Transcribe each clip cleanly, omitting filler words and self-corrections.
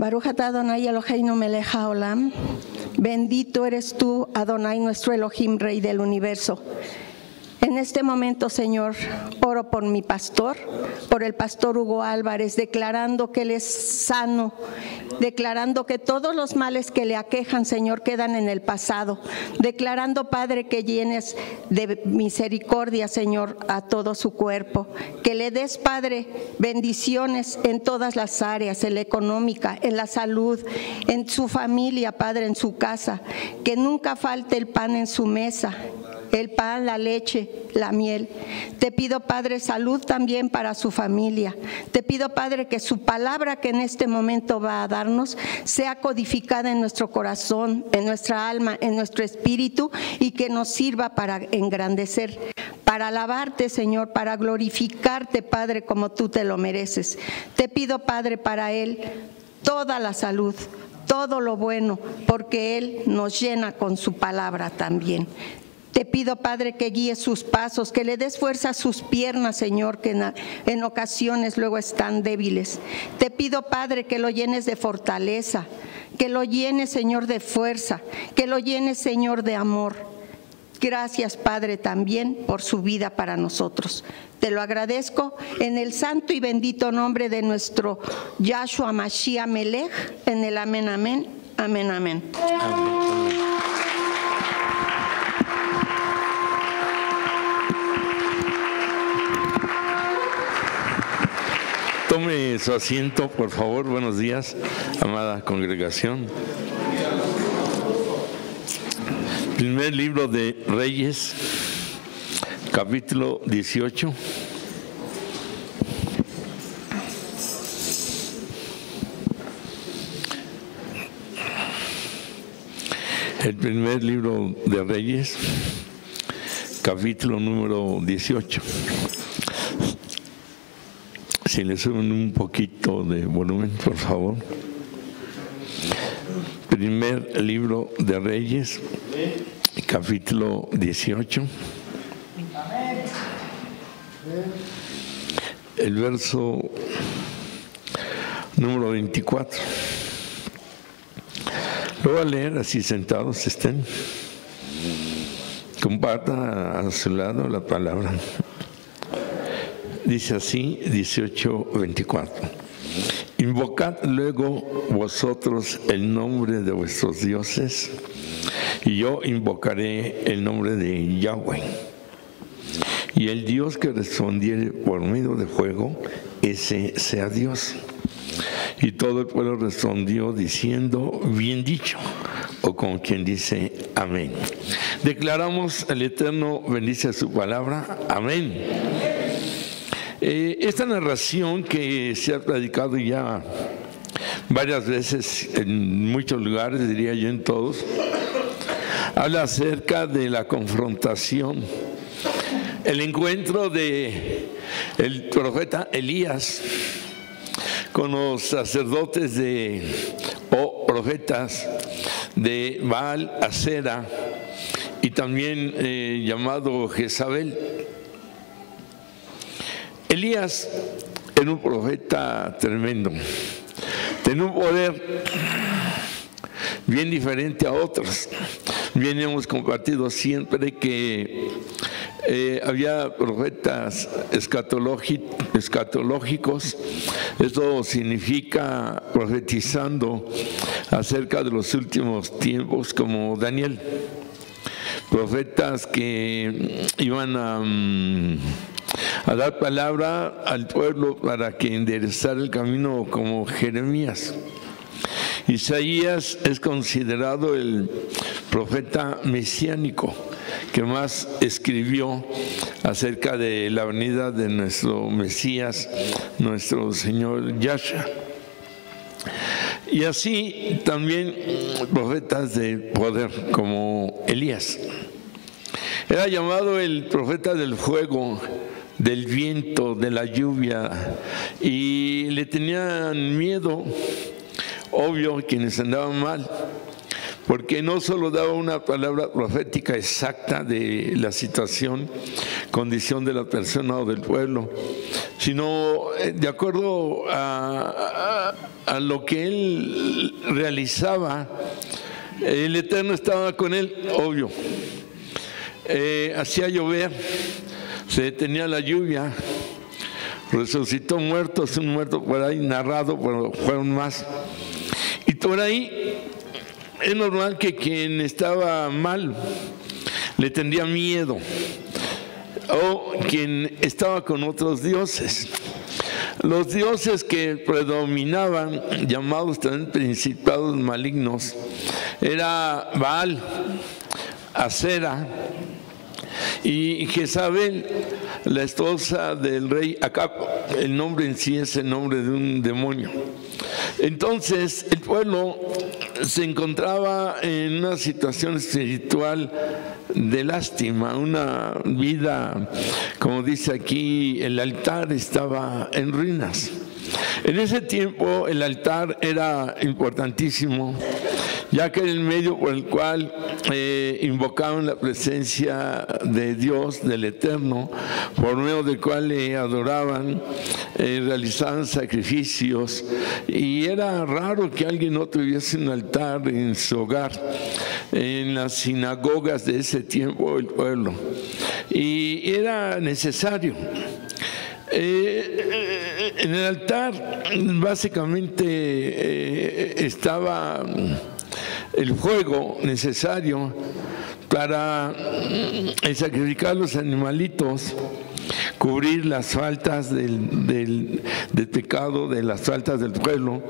Baruch atah Adonai Eloheinu melech haolam. Bendito eres tú, Adonai, nuestro Elohim, Rey del universo. En este momento, Señor, oro por mi pastor, por el pastor Hugo Álvarez, declarando que él es sano, declarando que todos los males que le aquejan, Señor, quedan en el pasado, declarando, Padre, que llenes de misericordia, Señor, a todo su cuerpo, que le des, Padre, bendiciones en todas las áreas, en la económica, en la salud, en su familia, Padre, en su casa, que nunca falte el pan en su mesa, el pan, la leche, la miel. Te pido, Padre, salud también para su familia. Te pido, Padre, que su palabra que en este momento va a darnos sea codificada en nuestro corazón, en nuestra alma, en nuestro espíritu, y que nos sirva para engrandecer, para alabarte, Señor, para glorificarte, Padre, como tú te lo mereces. Te pido, Padre, para él toda la salud, todo lo bueno, porque él nos llena con su palabra también. Te pido, Padre, que guíes sus pasos, que le des fuerza a sus piernas, Señor, que en ocasiones luego están débiles. Te pido, Padre, que lo llenes de fortaleza, que lo llenes, Señor, de fuerza, que lo llenes, Señor, de amor. Gracias, Padre, también por su vida para nosotros. Te lo agradezco en el santo y bendito nombre de nuestro Yahshua Mashiach Melech, en el amén, amén, amén, amén. Amén. Tome su asiento, por favor. Buenos días, amada congregación. Primer libro de Reyes, capítulo 18. El primer libro de Reyes, capítulo número 18. Si le suben un poquito de volumen, por favor. Primer libro de Reyes, capítulo 18. El verso número 24. Lo voy a leer así sentados estén. Comparta a su lado la palabra. Dice así, 18:24. Invocad luego vosotros el nombre de vuestros dioses, y yo invocaré el nombre de Yahweh. Y el Dios que respondiere por medio de fuego, ese sea Dios. Y todo el pueblo respondió diciendo, bien dicho, o como quien dice, amén. Declaramos al Eterno, bendice su palabra, amén. Esta narración que se ha predicado ya varias veces en muchos lugares, diría yo en todos, habla acerca de la confrontación, el encuentro de el profeta Elías con los sacerdotes o profetas de Baal, Asera y también llamado Jezabel. Elías era un profeta tremendo, tenía un poder bien diferente a otros. Bien hemos compartido siempre que había profetas escatológicos. Esto significa profetizando acerca de los últimos tiempos, como Daniel. Profetas que iban a dar palabra al pueblo para que enderezara el camino, como Jeremías. Isaías es considerado el profeta mesiánico que más escribió acerca de la venida de nuestro Mesías, nuestro Señor Yahshua. Y así también profetas de poder como Elías. Era llamado el profeta del fuego, del viento, de la lluvia, y le tenían miedo, obvio, quienes andaban mal, porque no solo daba una palabra profética exacta de la situación, condición de la persona o del pueblo, sino de acuerdo a lo que él realizaba, el Eterno estaba con él, obvio. Hacía llover, se detenía la lluvia, resucitó muertos, un muerto por ahí narrado, pero fueron más. Y por ahí es normal que quien estaba mal le tendría miedo, o quien estaba con otros dioses. Los dioses que predominaban, llamados también principados malignos, era Baal, Acera y Jezabel, la esposa del rey Acab. El nombre en sí es el nombre de un demonio. Entonces el pueblo se encontraba en una situación espiritual de lástima, una vida, como dice aquí, el altar estaba en ruinas. En ese tiempo el altar era importantísimo, ya que era el medio por el cual invocaban la presencia de Dios, del Eterno, por medio del cual le adoraban, realizaban sacrificios, y era raro que alguien no tuviese un altar en su hogar. En las sinagogas de ese tiempo el pueblo, y era necesario. En el altar básicamente estaba el fuego necesario para sacrificar los animalitos, cubrir las faltas del pecado, de las faltas del pueblo,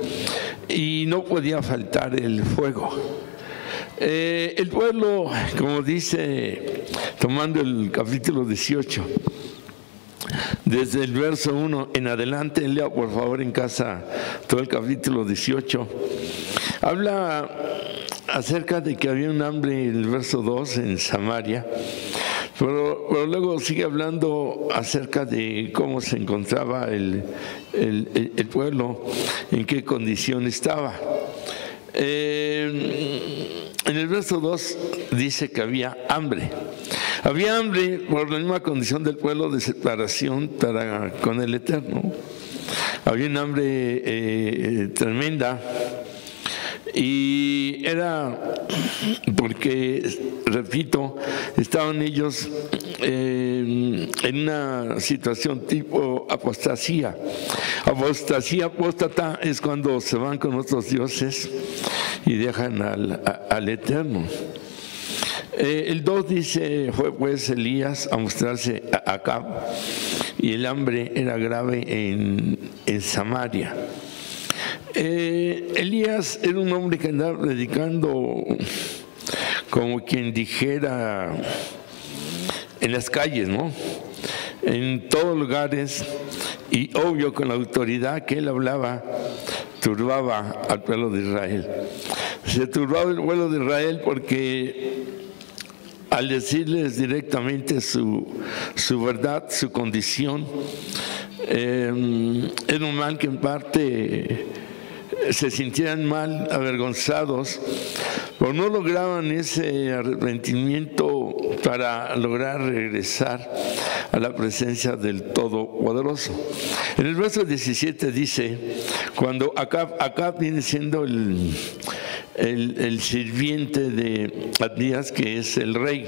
y no podía faltar el fuego. El pueblo, como dice, tomando el capítulo 18, desde el verso 1 en adelante, lea por favor en casa todo el capítulo 18, habla acerca de que había un hambre, el verso 2, en Samaria, pero luego sigue hablando acerca de cómo se encontraba el pueblo, en qué condición estaba. En el verso 2 dice que había hambre. Había hambre por la misma condición del pueblo de separación con el Eterno. Había un hambre tremenda, y era porque, repito, estaban ellos en una situación tipo apostasía. Apóstata es cuando se van con otros dioses y dejan al Eterno. El 2 dice, fue pues Elías a mostrarse a Acab, y el hambre era grave en Samaria. Elías era un hombre que andaba predicando, como quien dijera, en las calles, ¿no? En todos lugares, y obvio con la autoridad que él hablaba, turbaba al pueblo de Israel. Se turbaba el pueblo de Israel porque al decirles directamente su verdad, su condición, es normal que en parte se sintieran mal, avergonzados, pero no lograban ese arrepentimiento para lograr regresar a la presencia del Todopoderoso. En el verso 17 dice, cuando Acab viene siendo el sirviente de Abdías, que es el rey,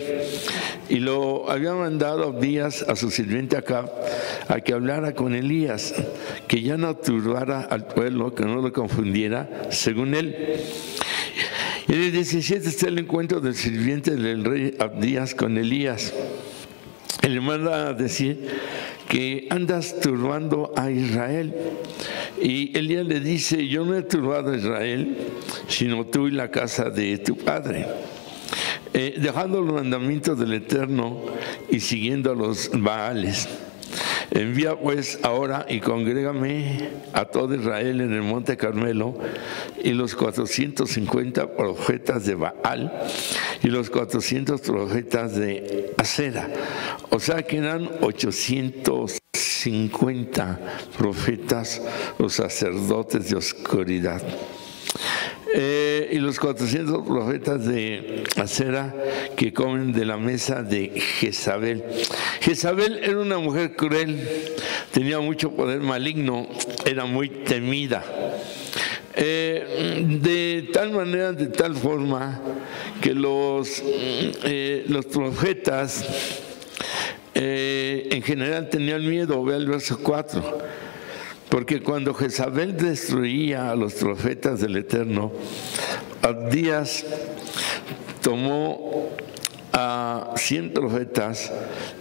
y lo había mandado Abdías a su sirviente Acab a que hablara con Elías, que ya no turbara al pueblo, que no lo confundiera, según él. Y en el 17 está el encuentro del sirviente del rey Abdías con Elías. Él le manda a decir que andas turbando a Israel. Y Elías le dice, yo no he turbado a Israel, sino tú y la casa de tu padre. Dejando los mandamientos del Eterno y siguiendo a los Baales. Envía pues ahora y congrégame a todo Israel en el monte Carmelo, y los 450 profetas de Baal y los 400 profetas de Acera. O sea que eran 850 profetas, los sacerdotes de oscuridad. y los 400 profetas de Acera que comen de la mesa de Jezabel. Jezabel era una mujer cruel, tenía mucho poder maligno, era muy temida. De tal manera, de tal forma que los profetas en general tenían miedo. Ve el verso 4. Porque cuando Jezabel destruía a los profetas del Eterno, Abdías tomó a 100 profetas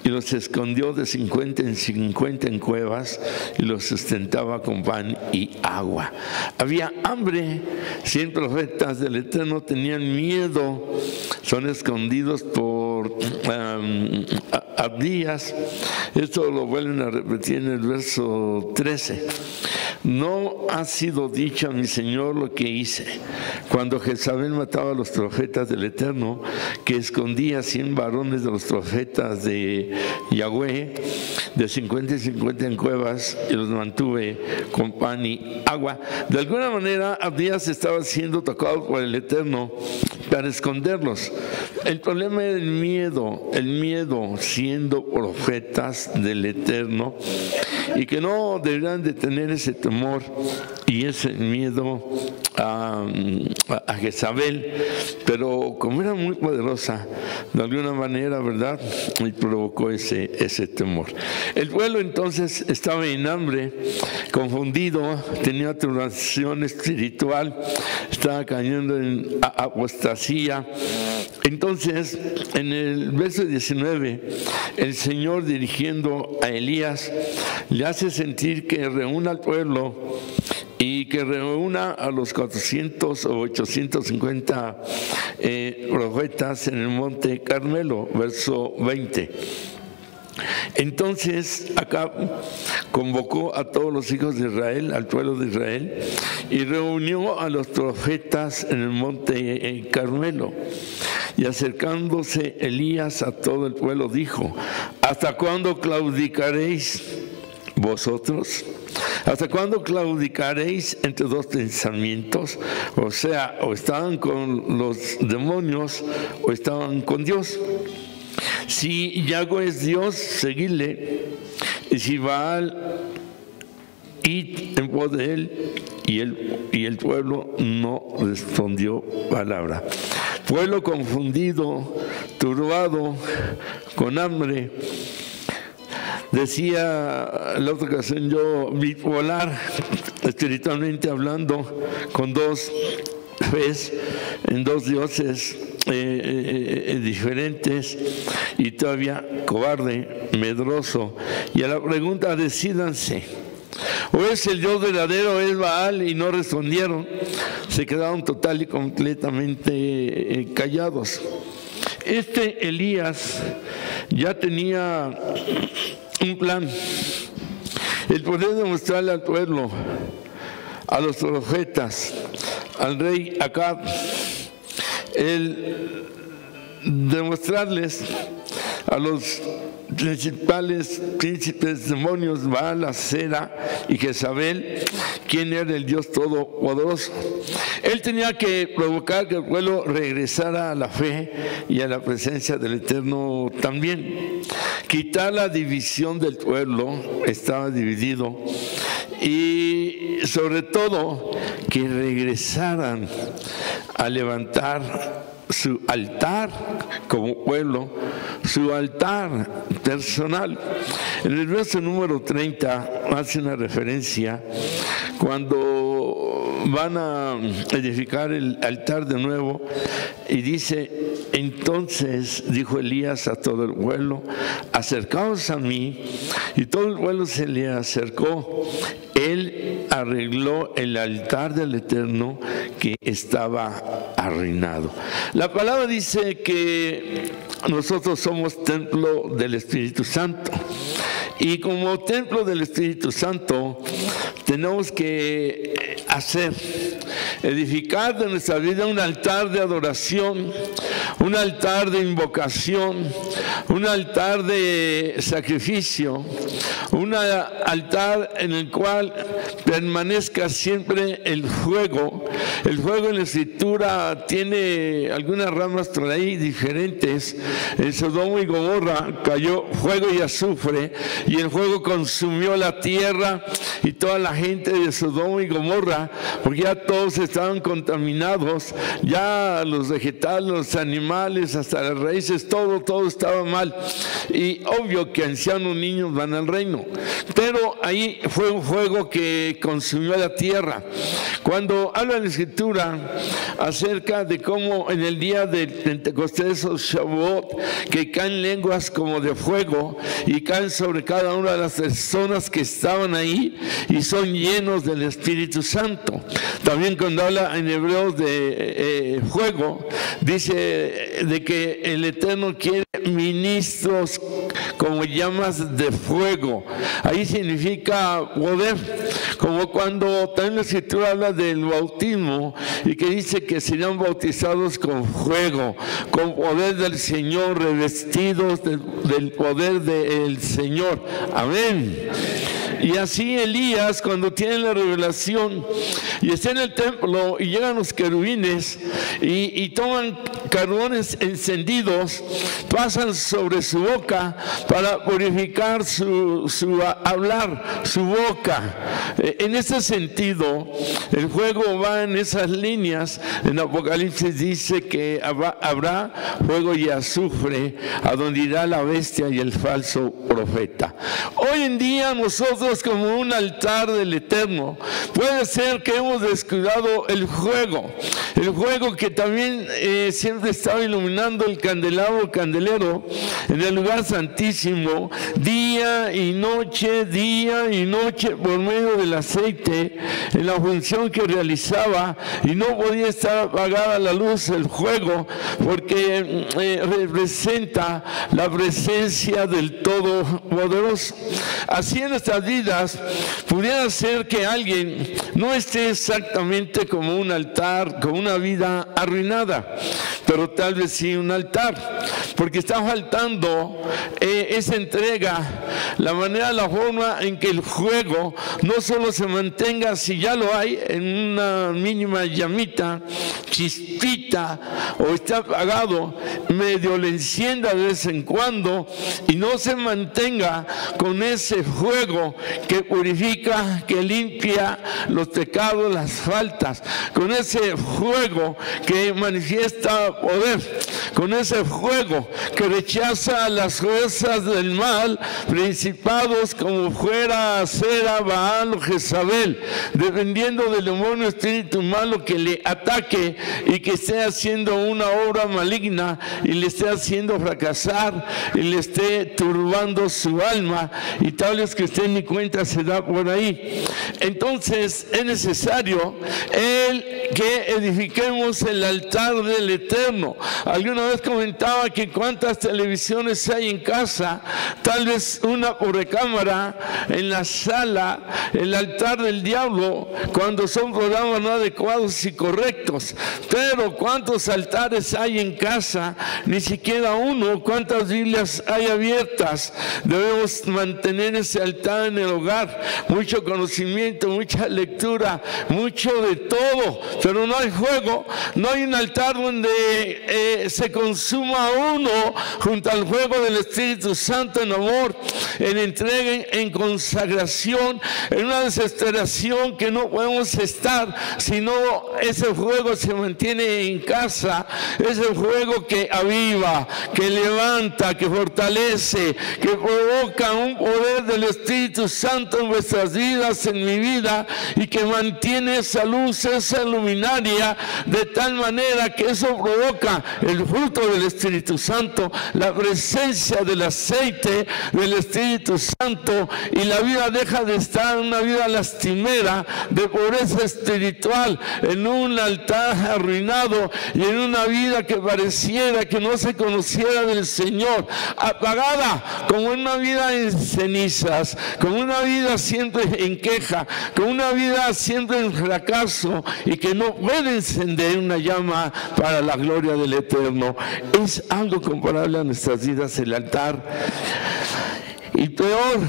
y los escondió de 50 en 50 en cuevas y los sustentaba con pan y agua. Había hambre, 100 profetas del Eterno tenían miedo, son escondidos por Abdías. Esto lo vuelven a repetir en el verso 13. No ha sido dicho a mi Señor lo que hice cuando Jezabel mataba a los profetas del Eterno, que escondía 100 varones de los profetas de Yahweh, de 50 y 50 en cuevas, y los mantuve con pan y agua. De alguna manera, Abdías estaba siendo tocado por el Eterno para esconderlos. El problema era el miedo siendo profetas del Eterno, y que no deberían de tener ese temor y ese miedo a Jezabel, pero como era muy poderosa, de alguna manera, ¿verdad?, y provocó ese temor. El pueblo entonces estaba en hambre, confundido, tenía turbación espiritual, estaba cayendo en apostasía. Entonces, en el verso 19, el Señor, dirigiendo a Elías, le hace sentir que reúna al pueblo y que reúna a los 400 o 850 profetas en el monte Carmelo, verso 20. Entonces Acab convocó a todos los hijos de Israel, al pueblo de Israel, y reunió a los profetas en el monte Carmelo. Y acercándose Elías a todo el pueblo dijo: ¿hasta cuándo claudicaréis vosotros? ¿Hasta cuándo claudicaréis entre dos pensamientos? O sea, o estaban con los demonios o estaban con Dios. Si Yahweh es Dios, seguidle, y si Baal, id en pos de él. Y el pueblo no respondió palabra. Pueblo confundido, turbado, con hambre. Decía en la otra ocasión yo, bipolar, espiritualmente hablando, con dos fes, en dos dioses diferentes, y todavía cobarde, medroso. Y a la pregunta, decídanse, o es el Dios verdadero o es Baal, y no respondieron, se quedaron total y completamente callados. Elías ya tenía un plan, el poder demostrarle al pueblo, a los profetas, al rey Acab, el demostrarles a los principales príncipes demonios, Baal, Acera y Jezabel, quién era el Dios Todopoderoso. Él tenía que provocar que el pueblo regresara a la fe y a la presencia del Eterno también. Quitar la división del pueblo, estaba dividido, y sobre todo que regresaran a levantar su altar como pueblo, su altar personal. En el verso número 30 hace una referencia cuando van a edificar el altar de nuevo, y dice: entonces dijo Elías a todo el pueblo: acercaos a mí. Y todo el pueblo se le acercó. Él arregló el altar del Eterno que estaba arruinado. La palabra dice que nosotros somos templo del Espíritu Santo, y como templo del Espíritu Santo tenemos que hacer edificar de nuestra vida un altar de adoración, un altar de invocación, un altar de sacrificio, un altar en el cual permanezca siempre el fuego. El fuego en la Escritura tiene algunas ramas por ahí diferentes. En Sodoma y Gomorra cayó fuego y azufre, y el fuego consumió la tierra y toda la gente de Sodoma y Gomorra, porque ya todos estaban contaminados, ya los vegetales, los animales, hasta las raíces, todo estaba mal. Y obvio que ancianos, niños van al reino, pero ahí fue un fuego que consumió la tierra. Cuando habla la Escritura acerca de cómo en el día de Pentecostés o Shavuot, que caen lenguas como de fuego y caen sobre cada una de las personas que estaban ahí y son llenos del Espíritu Santo. También cuando habla en Hebreos de fuego, dice de que el Eterno quiere ministros como llamas de fuego. Ahí significa poder, como cuando también la Escritura habla del bautismo y que dice que serán bautizados con fuego, con poder del Señor, revestidos del poder del Señor. Amén. Y así Elías, cuando tiene la revelación y está en el templo y llegan los querubines y toman carbones encendidos, pasan sobre su boca para purificar su hablar, su boca. En ese sentido, el fuego va en esas líneas. En Apocalipsis dice que habrá fuego y azufre a donde irá la bestia y el falso profeta. Hoy en día nosotros, como un altar del Eterno, puede ser que hemos descuidado el fuego que también siempre estaba iluminando el candelero en el lugar santísimo, día y noche por medio del aceite, en la función que realizaba, y no podía estar apagada la luz del fuego, porque representa la presencia del Todopoderoso. Así en nuestras vidas pudiera ser que alguien no esté exactamente como un altar, con una vida arruinada, pero tal vez sí un altar, porque está faltando esa entrega, la manera, la forma en que el fuego no solo se mantenga, si ya lo hay, en una mínima llamita, chispita, o está apagado, medio le encienda de vez en cuando, y no se mantenga con ese fuego que purifica, que limpia los pecados, las faltas, con ese fuego que manifiesta poder, con ese fuego que rechaza las fuerzas del mal, principados como fuera Acera, Baal o Jezabel, dependiendo del demonio espíritu malo que le ataque y que esté haciendo una obra maligna y le esté haciendo fracasar y le esté turbando su alma, y tal vez que usted ni cuenta se da por ahí. Entonces es necesario que edifiquemos el altar del Eterno. Alguna vez comentaba que cuántas televisiones hay en casa, tal vez una por recámara, en la sala, el altar del diablo, cuando son programas no adecuados y correctos. Pero cuántos altares hay en casa, ni siquiera uno. Cuántas Biblias hay abiertas. Debemos mantener ese altar en el hogar, mucho conocimiento, mucha lectura, mucho de todo, pero no hay fuego, no hay un altar donde se consuma uno junto al fuego del Espíritu Santo en amor, en entrega, en consagración, en una desesperación que no podemos estar si no ese fuego se mantiene en casa, ese fuego que aviva, que levanta, que fortalece, que provoca un poder del Espíritu Santo en vuestras vidas, en mi vida, y que mantiene esa luz, esa luminaria, de tal manera que eso provoca el fruto del Espíritu Santo, la presencia del aceite del Espíritu Santo, y la vida deja de estar una vida lastimera de pobreza espiritual, en un altar arruinado y en una vida que pareciera que no se conociera del Señor, apagada, como una vida en cenizas, como una vida siempre en queja, como una vida siempre en fracaso, y que no puede encender una llama para la gloria del Eterno. Es algo comparable a nuestras vidas el altar. Y peor,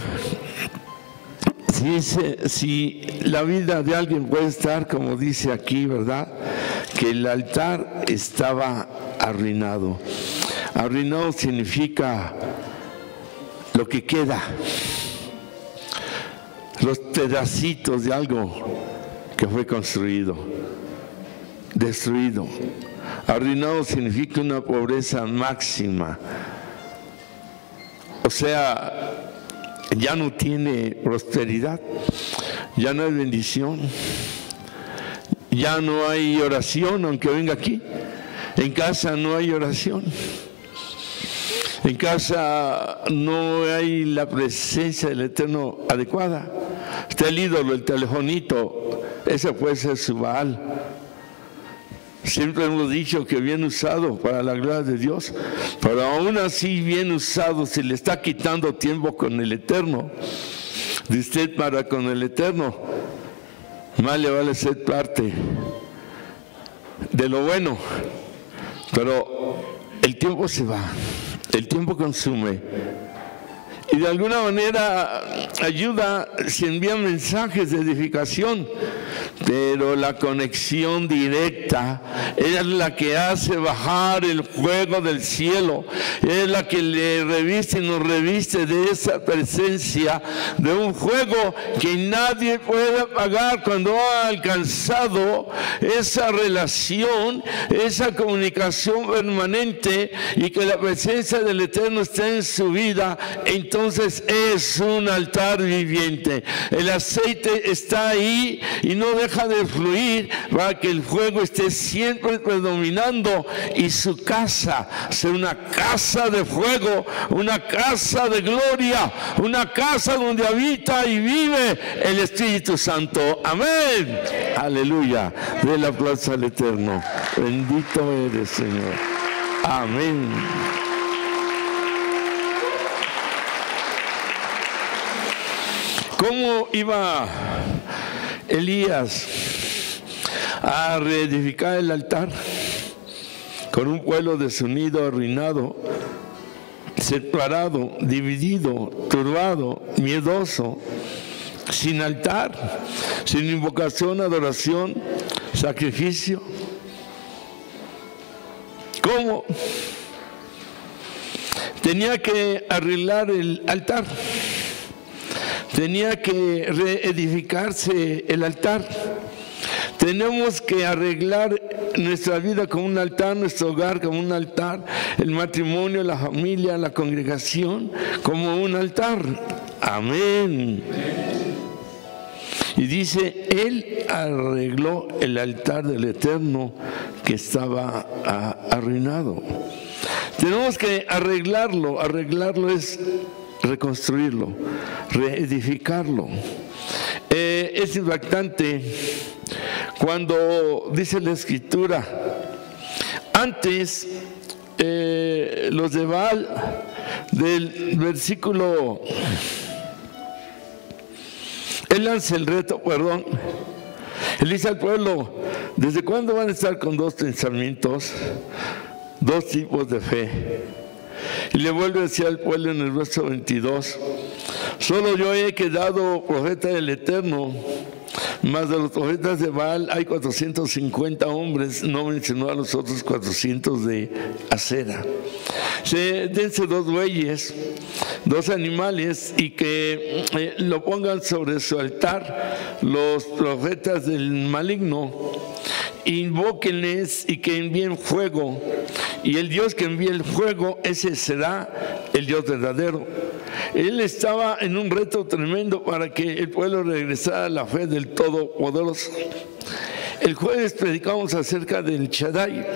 si la vida de alguien puede estar, como dice aquí, ¿verdad?, que el altar estaba arruinado. Arruinado significa lo que queda, los pedacitos de algo que fue construido, destruido. Arruinado significa una pobreza máxima. O sea, ya no tiene prosperidad, ya no hay bendición, ya no hay oración, aunque venga aquí. En casa no hay oración. En casa no hay la presencia del Eterno adecuada. Está el ídolo, el telefonito, ese puede ser su Baal. Siempre hemos dicho que bien usado para la gloria de Dios, pero aún así bien usado se le está quitando tiempo con el Eterno. De usted para con el Eterno, más le vale ser parte de lo bueno, pero el tiempo se va, el tiempo consume. Y de alguna manera ayuda si envían mensajes de edificación, pero la conexión directa es la que hace bajar el fuego del cielo, es la que le reviste y nos reviste de esa presencia, de un fuego que nadie puede apagar cuando ha alcanzado esa relación, esa comunicación permanente, y que la presencia del Eterno esté en su vida. Entonces es un altar viviente. El aceite está ahí y no deja de fluir para que el fuego esté siempre predominando y su casa sea una casa de fuego, una casa de gloria, una casa donde habita y vive el Espíritu Santo. Amén. Aleluya. De la aplauso al Eterno. Bendito eres, Señor. Amén. ¿Cómo iba Elías a reedificar el altar? Con un pueblo desunido, arruinado, separado, dividido, turbado, miedoso, sin altar, sin invocación, adoración, sacrificio. ¿Cómo? Tenía que arreglar el altar. Tenía que reedificarse el altar. Tenemos que arreglar nuestra vida como un altar, nuestro hogar como un altar, el matrimonio, la familia, la congregación como un altar. Amén. Y dice, Él arregló el altar del Eterno que estaba arruinado. Tenemos que arreglarlo. Arreglarlo es reconstruirlo, reedificarlo. Es impactante cuando dice la Escritura, antes los de Baal, del versículo, él lanza el reto, él dice al pueblo, ¿desde cuándo van a estar con dos pensamientos, dos tipos de fe? Y le vuelve a decir al pueblo en el verso 22, solo yo he quedado profeta del Eterno, más de los profetas de Baal hay 450 hombres, no mencionó a los otros 400 de Acera. Dense dos bueyes, dos animales, y que lo pongan sobre su altar los profetas del maligno, invóquenles y que envíen fuego, y el Dios que envíe el fuego, ese será el Dios verdadero. Él estaba en un reto tremendo para que el pueblo regresara a la fe del Todopoderoso. El jueves predicamos acerca del Shaddai,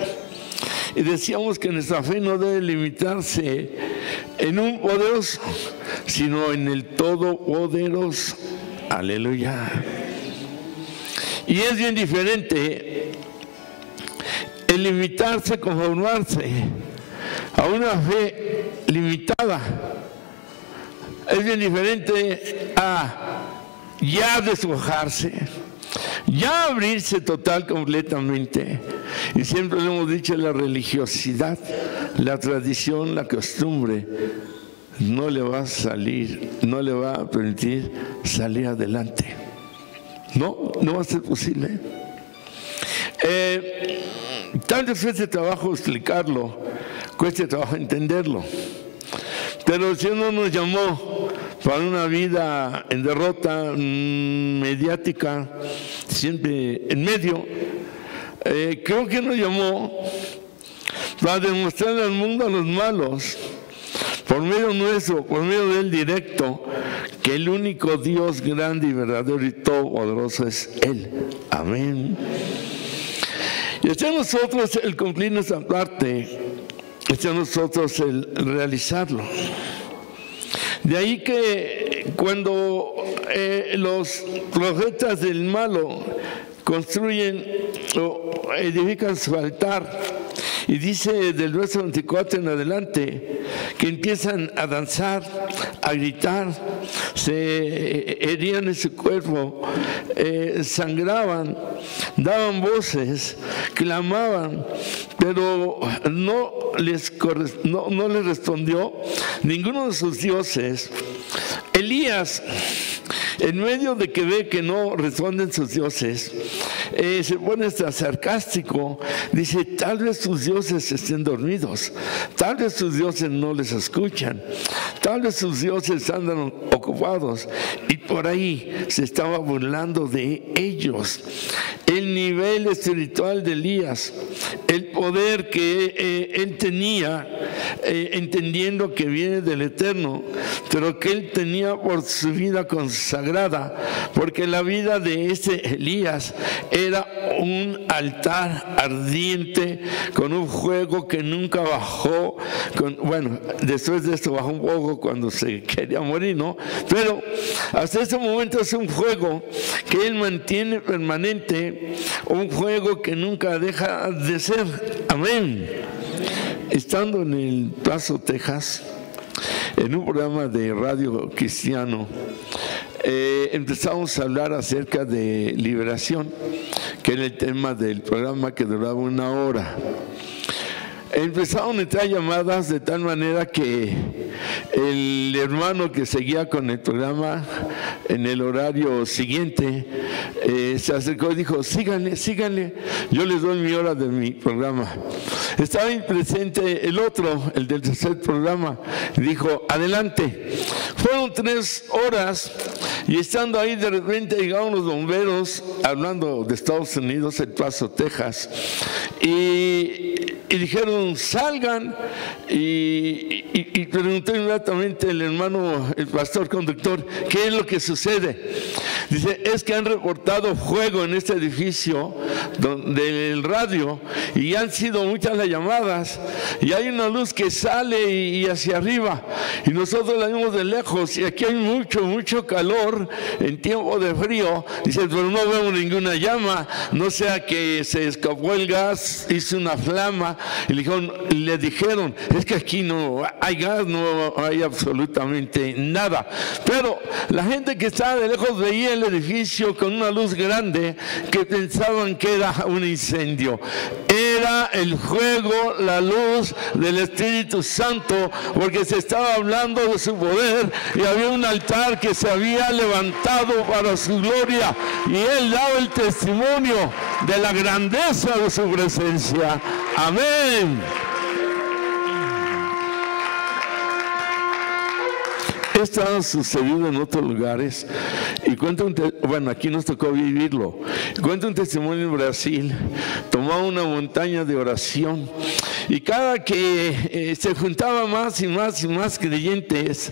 Y decíamos que nuestra fe no debe limitarse en un poderoso, sino en el todopoderoso. Aleluya. Y es bien diferente el limitarse, conformarse a una fe limitada. Es bien diferente a ya despojarse, ya abrirse total, completamente. Y siempre lo hemos dicho, la religiosidad, la tradición, la costumbre, no le va a salir, no le va a permitir salir adelante. No va a ser posible. Tal vez cueste trabajo explicarlo, cueste trabajo entenderlo. Pero el Señor no nos llamó para una vida en derrota mediática, siempre en medio. Creo que nos llamó para demostrarle al mundo, a los malos, por medio nuestro, por medio del directo, que el único Dios grande y verdadero y todopoderoso es Él. Amén. Y está en nosotros el cumplir nuestra parte, está en nosotros el realizarlo. De ahí que cuando los profetas del malo construyen o edifican su altar, y dice del verso 24 en adelante que empiezan a danzar, a gritar, se herían en su cuerpo, sangraban, daban voces, clamaban, pero no les respondió ninguno de sus dioses. Elías, en medio de que ve que no responden sus dioses, se pone hasta sarcástico. Dice, tal vez sus dioses estén dormidos, tal vez sus dioses no les escuchan, tal vez sus dioses andan ocupados. Y por ahí se estaba burlando de ellos. El nivel espiritual de Elías, el poder que él tenía, entendiendo que viene del Eterno, pero que él tenía por su vida consagrada, porque la vida de ese Elías era un altar ardiente con un fuego que nunca bajó. Bueno, después de esto bajó un poco cuando se quería morir, ¿no? Pero hasta ese momento es un fuego que él mantiene permanente, un fuego que nunca deja de ser. Amén. Estando en El Paso, Texas, en un programa de radio cristiano, empezamos a hablar acerca de liberación, que era el tema del programa, que duraba 1 hora. Empezaron a entrar llamadas de tal manera que el hermano que seguía con el programa en el horario siguiente se acercó y dijo, síganle, yo les doy mi hora de mi programa. Estaba ahí presente el otro, el del tercer programa, y dijo, adelante. Fueron 3 horas y estando ahí de repente llegaron los bomberos, hablando de Estados Unidos, El Paso, Texas, y dijeron, salgan, y preguntó inmediatamente el hermano, el pastor conductor, ¿qué es lo que sucede? Dice, es que han reportado fuego en este edificio del radio y han sido muchas las llamadas y hay una luz que sale y hacia arriba y nosotros la vimos de lejos y aquí hay mucho calor en tiempo de frío. Dice, pero no vemos ninguna llama, no sea que se escapó el gas, hizo una flama. Y le dijeron, es que aquí no hay gas, no hay absolutamente nada. Pero la gente que estaba de lejos veía el edificio con una luz grande que pensaban que era un incendio. Era el fuego, la luz del Espíritu Santo, porque se estaba hablando de su poder y había un altar que se había levantado para su gloria y él daba el testimonio de la grandeza de su presencia. Amén. Esto ha sucedido en otros lugares y bueno, aquí nos tocó vivirlo. Cuenta un testimonio en Brasil, tomaba una montaña de oración y cada que se juntaban más y más y más creyentes,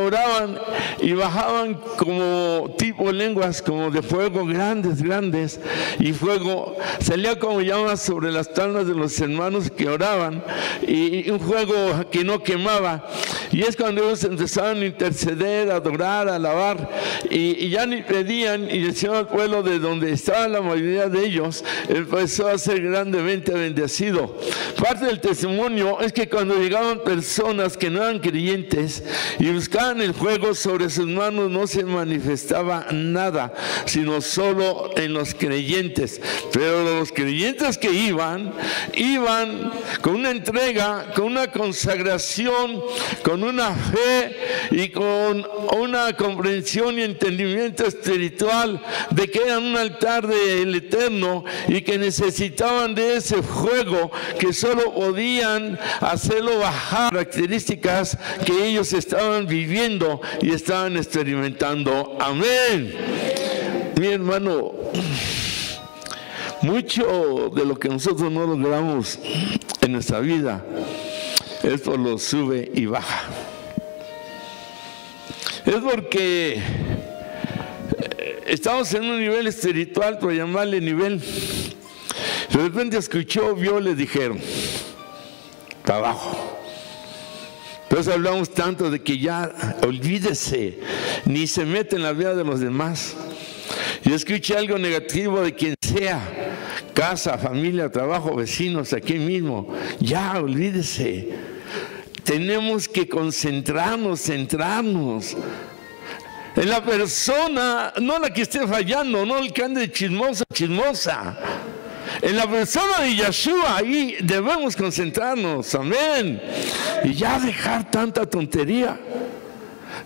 oraban y bajaban como tipo lenguas, como de fuego, grandes, grandes, y fuego salía como llamas sobre las palmas de los hermanos que oraban, y un fuego que no quemaba. Y es cuando ellos empezaron a interceder, a adorar, a alabar, y ya ni pedían, y decían al pueblo de donde estaba la mayoría de ellos, empezó a ser grandemente bendecido. Parte del testimonio es que cuando llegaban personas que no eran creyentes y buscaban el fuego sobre sus manos, no se manifestaba nada, sino solo en los creyentes. Pero los creyentes que iban con una entrega, con una consagración, con una fe y con una comprensión y entendimiento espiritual de que eran un altar del Eterno y que necesitaban de ese fuego, que solo podían hacerlo bajar, características que ellos estaban viviendo y estaban experimentando. Amén. Mi hermano, mucho de lo que nosotros no logramos en nuestra vida es por lo sube y baja. Es porque estamos en un nivel espiritual, por llamarle nivel. De repente escuchó, vio, le dijeron, para abajo. Entonces hablamos tanto de que ya olvídese, ni se mete en la vida de los demás. Y escuché algo negativo de quien sea, casa, familia, trabajo, vecinos, aquí mismo, ya olvídese. Tenemos que concentrarnos, centrarnos en la persona, no la que esté fallando, no el que ande chismoso, chismosa. En la persona de Yeshua, ahí debemos concentrarnos, amén. Y ya dejar tanta tontería,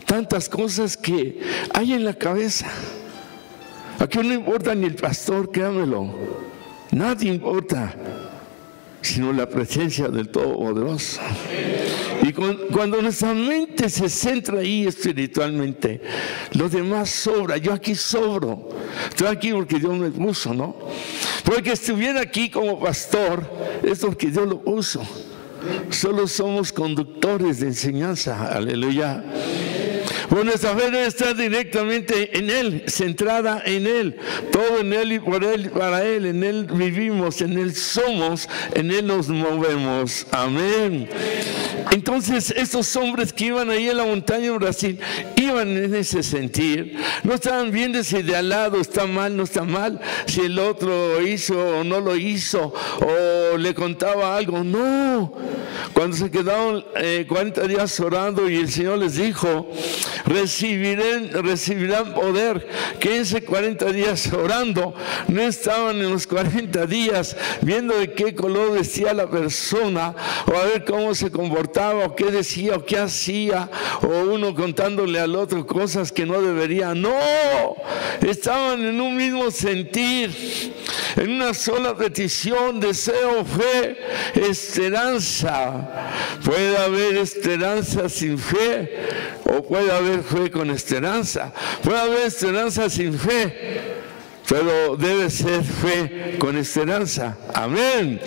tantas cosas que hay en la cabeza. Aquí no importa ni el pastor, créamelo, nadie importa, sino la presencia del Todopoderoso. Y cuando nuestra mente se centra ahí espiritualmente, lo demás sobra. Yo aquí sobro. Estoy aquí porque Dios me puso, ¿no? Porque estuviera aquí como pastor es porque Dios lo puso. Solo somos conductores de enseñanza. Aleluya. Pues nuestra fe debe estar directamente en Él, centrada en Él, todo en Él y por Él y para Él. En Él vivimos, en Él somos, en Él nos movemos. Amén. Entonces estos hombres que iban ahí en la montaña en Brasil, iban en ese sentir, no estaban viendo si de al lado está mal, no está mal, si el otro hizo o no lo hizo, o le contaba algo, no. Cuando se quedaron 40 días orando y el Señor les dijo, recibirán poder. Quédense 40 días orando. No estaban en los 40 días viendo de qué color vestía la persona, o a ver cómo se comportaba, o qué decía, o qué hacía, o uno contándole al otro cosas que no debería. No, estaban en un mismo sentir, en una sola petición, deseo, fe, esperanza. Puede haber esperanza sin fe, o puede haber fe con esperanza. Puede haber esperanza sin fe, pero debe ser fe con esperanza. Amén.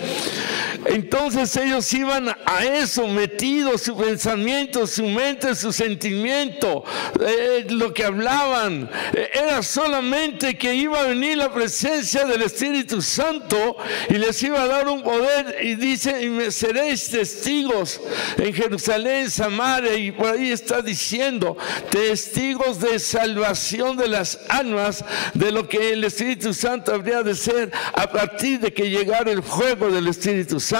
Entonces ellos iban a eso metidos, su pensamiento, su mente, su sentimiento, lo que hablaban, era solamente que iba a venir la presencia del Espíritu Santo y les iba a dar un poder, y dice, y me seréis testigos en Jerusalén, Samaria, y por ahí está diciendo, testigos de salvación de las almas, de lo que el Espíritu Santo habría de ser a partir de que llegara el fuego del Espíritu Santo.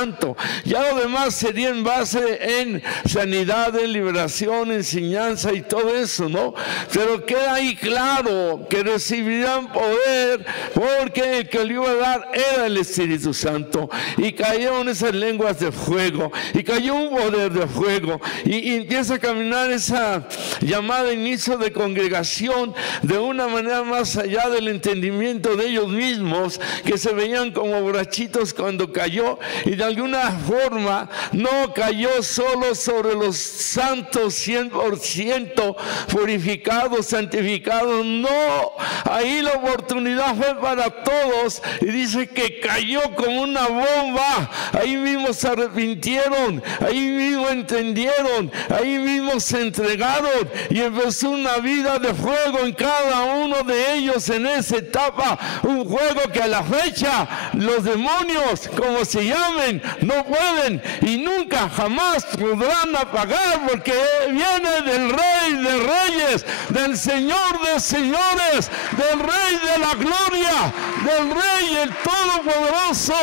Ya lo demás sería en base en sanidad, en liberación, enseñanza y todo eso, ¿no? Pero queda ahí claro que recibirán poder, porque el que le iba a dar era el Espíritu Santo. Y cayeron esas lenguas de fuego, y cayó un poder de fuego, y empieza a caminar esa llamada inicio de congregación de una manera más allá del entendimiento de ellos mismos, que se veían como borrachitos cuando cayó, y de alguna forma no cayó solo sobre los santos 100% purificados, santificados. No, ahí la oportunidad fue para todos, y dice que cayó como una bomba. Ahí mismo se arrepintieron, ahí mismo entendieron, ahí mismo se entregaron, y empezó una vida de fuego en cada uno de ellos en esa etapa. Un fuego que a la fecha los demonios, como se llamen, no pueden y nunca jamás podrán apagar, porque viene del Rey de Reyes, del Señor de Señores, del Rey de la Gloria, del Rey el Todopoderoso.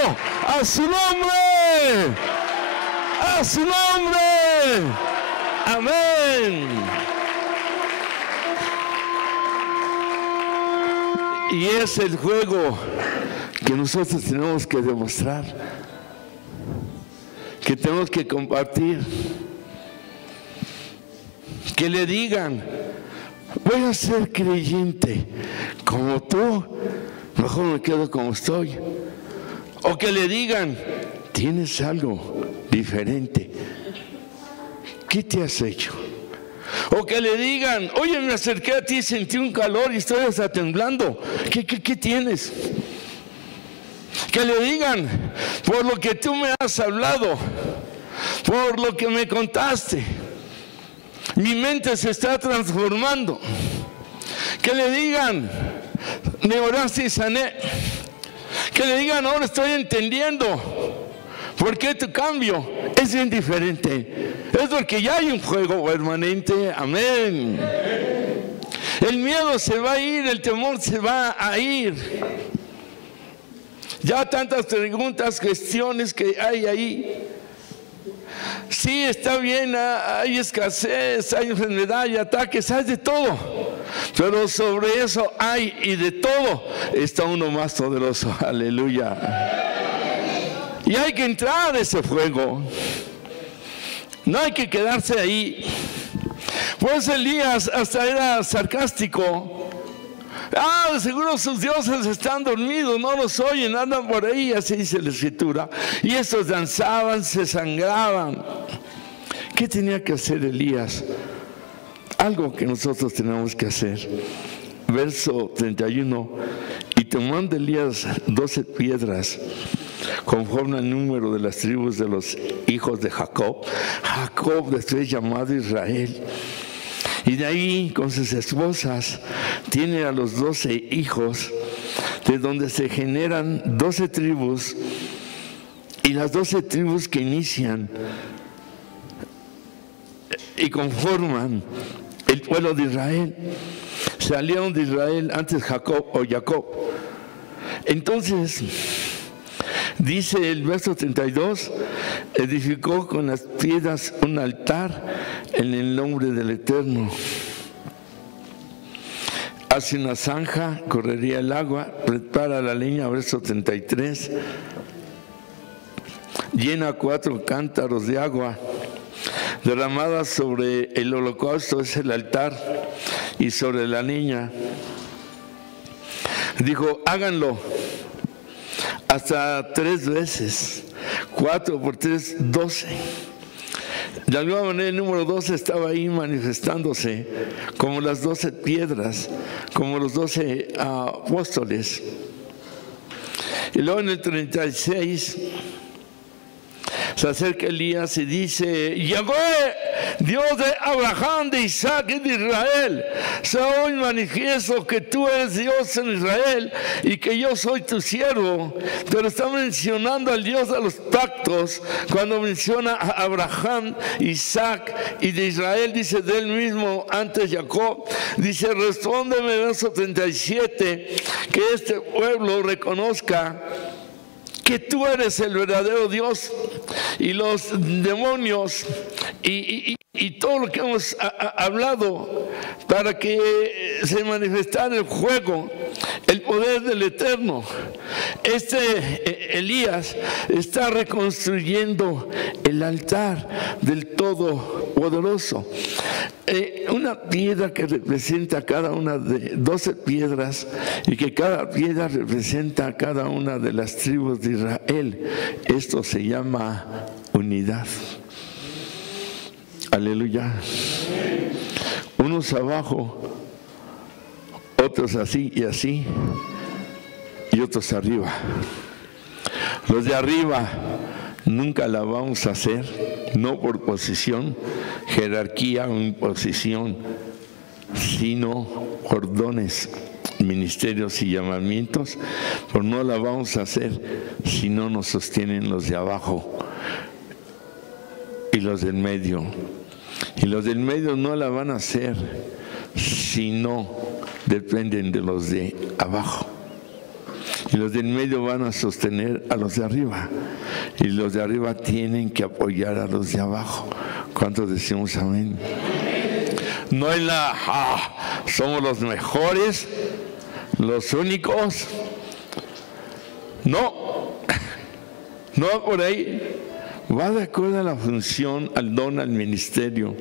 A su nombre, a su nombre. Amén. Y es el juego que nosotros tenemos que demostrar, que tenemos que compartir, que le digan: voy a ser creyente como tú, mejor me quedo como estoy. O que le digan: tienes algo diferente, ¿qué te has hecho? O que le digan: oye, me acerqué a ti, sentí un calor y estoy hasta temblando, ¿qué tienes? Que le digan: por lo que tú me has hablado, por lo que me contaste, mi mente se está transformando. Que le digan: me oraste y sané. Que le digan: ahora estoy entendiendo por qué tu cambio es bien diferente. Es porque ya hay un fuego permanente. Amén. El miedo se va a ir, el temor se va a ir. Ya tantas preguntas, cuestiones que hay ahí. Sí, está bien, hay escasez, hay enfermedad, hay ataques, hay de todo. Pero sobre eso hay, y de todo está uno más poderoso. Aleluya. Y hay que entrar a ese fuego. No hay que quedarse ahí. Pues Elías hasta era sarcástico. De seguro sus dioses están dormidos, no los oyen, andan por ahí, así dice la Escritura. Y estos danzaban, se sangraban. ¿Qué tenía que hacer Elías? Algo que nosotros tenemos que hacer. Verso 31. Y tomando Elías 12 piedras, conforme al número de las tribus de los hijos de Jacob. Jacob después llamado Israel. Y de ahí, con sus esposas, tiene a los 12 hijos, de donde se generan 12 tribus, y las 12 tribus que inician y conforman el pueblo de Israel. Salieron de Israel antes Jacob o Jacob. Entonces, dice el verso 32, edificó con las piedras un altar en el nombre del Eterno. Hace una zanja, correría el agua, prepara la leña, verso 33. Llena 4 cántaros de agua, derramada sobre el holocausto, es el altar, y sobre la leña. Dijo: háganlo hasta 3 veces, 4 por 3, 12. De alguna manera el número 12 estaba ahí manifestándose como las 12 piedras, como los 12 apóstoles. Y luego en el 36 se acerca Elías y dice: Yahweh, Dios de Abraham, de Isaac y de Israel, se hoy manifiesto que tú eres Dios en Israel y que yo soy tu siervo. Pero está mencionando al Dios de los pactos. Cuando menciona a Abraham, Isaac y de Israel, dice de él mismo antes Jacob. Dice: respóndeme, verso 37, que este pueblo reconozca que tú eres el verdadero Dios, y los demonios y todo lo que hemos hablado, para que se manifestara el fuego el poder del Eterno. Elías está reconstruyendo el altar del Todopoderoso. Una piedra que representa cada una de 12 piedras, y que cada piedra representa a cada una de las tribus de Israel. Esto se llama unidad. Aleluya. Unos abajo, otros así y así, y otros arriba. Los de arriba nunca la vamos a hacer, no por posición, jerarquía o imposición, sino por dones, ministerios y llamamientos. Pero no la vamos a hacer si no nos sostienen los de abajo y los del medio. Y los del medio no la van a hacer si no dependen de los de abajo. Y los del medio van a sostener a los de arriba. Y los de arriba tienen que apoyar a los de abajo. ¿Cuántos decimos amén? No es somos los mejores, los únicos. No va por ahí. Va de acuerdo a la función, al don, al ministerio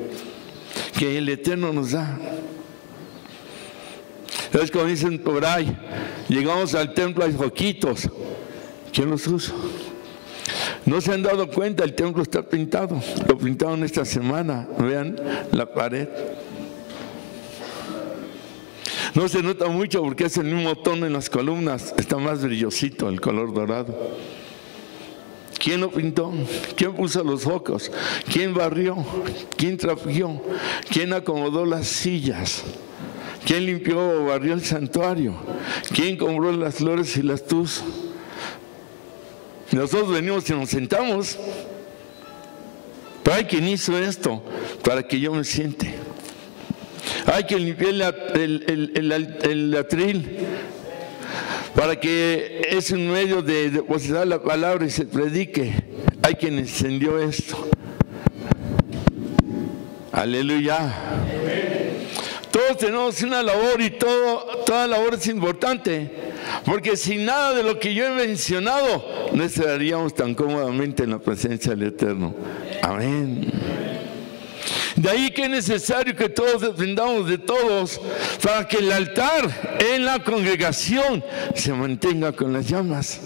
que el Eterno nos da. Es como dicen por ahí, llegamos al templo, hay foquitos. ¿Quién los usa? ¿No se han dado cuenta? El templo está pintado. Lo pintaron esta semana. Vean la pared. No se nota mucho porque es el mismo tono en las columnas. Está más brillosito el color dorado. ¿Quién lo pintó? ¿Quién puso los focos? ¿Quién barrió? ¿Quién trapeó? ¿Quién acomodó las sillas? ¿Quién limpió o barrió el santuario? ¿Quién compró las flores y las tus? Nosotros venimos y nos sentamos. Pero hay quien hizo esto para que yo me siente. Hay quien limpió el atril para que es un medio de depositar la palabra y se predique. Hay quien encendió esto. Aleluya. Todos tenemos una labor y toda labor es importante, porque sin nada de lo que yo he mencionado no estaríamos tan cómodamente en la presencia del Eterno. Amén. De ahí que es necesario que todos dependamos de todos para que el altar en la congregación se mantenga con las llamas.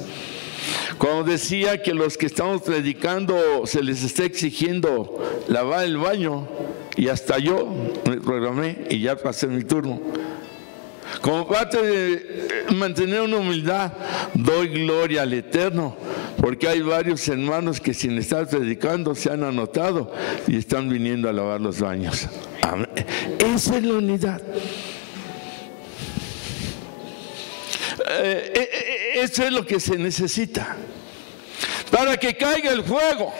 Cuando decía que los que estamos predicando se les está exigiendo lavar el baño, y hasta yo me programé y ya pasé mi turno. Como parte de mantener una humildad, doy gloria al Eterno, porque hay varios hermanos que sin estar predicando se han anotado y están viniendo a lavar los baños. Amén. Esa es la unidad. Eso es lo que se necesita para que caiga el fuego.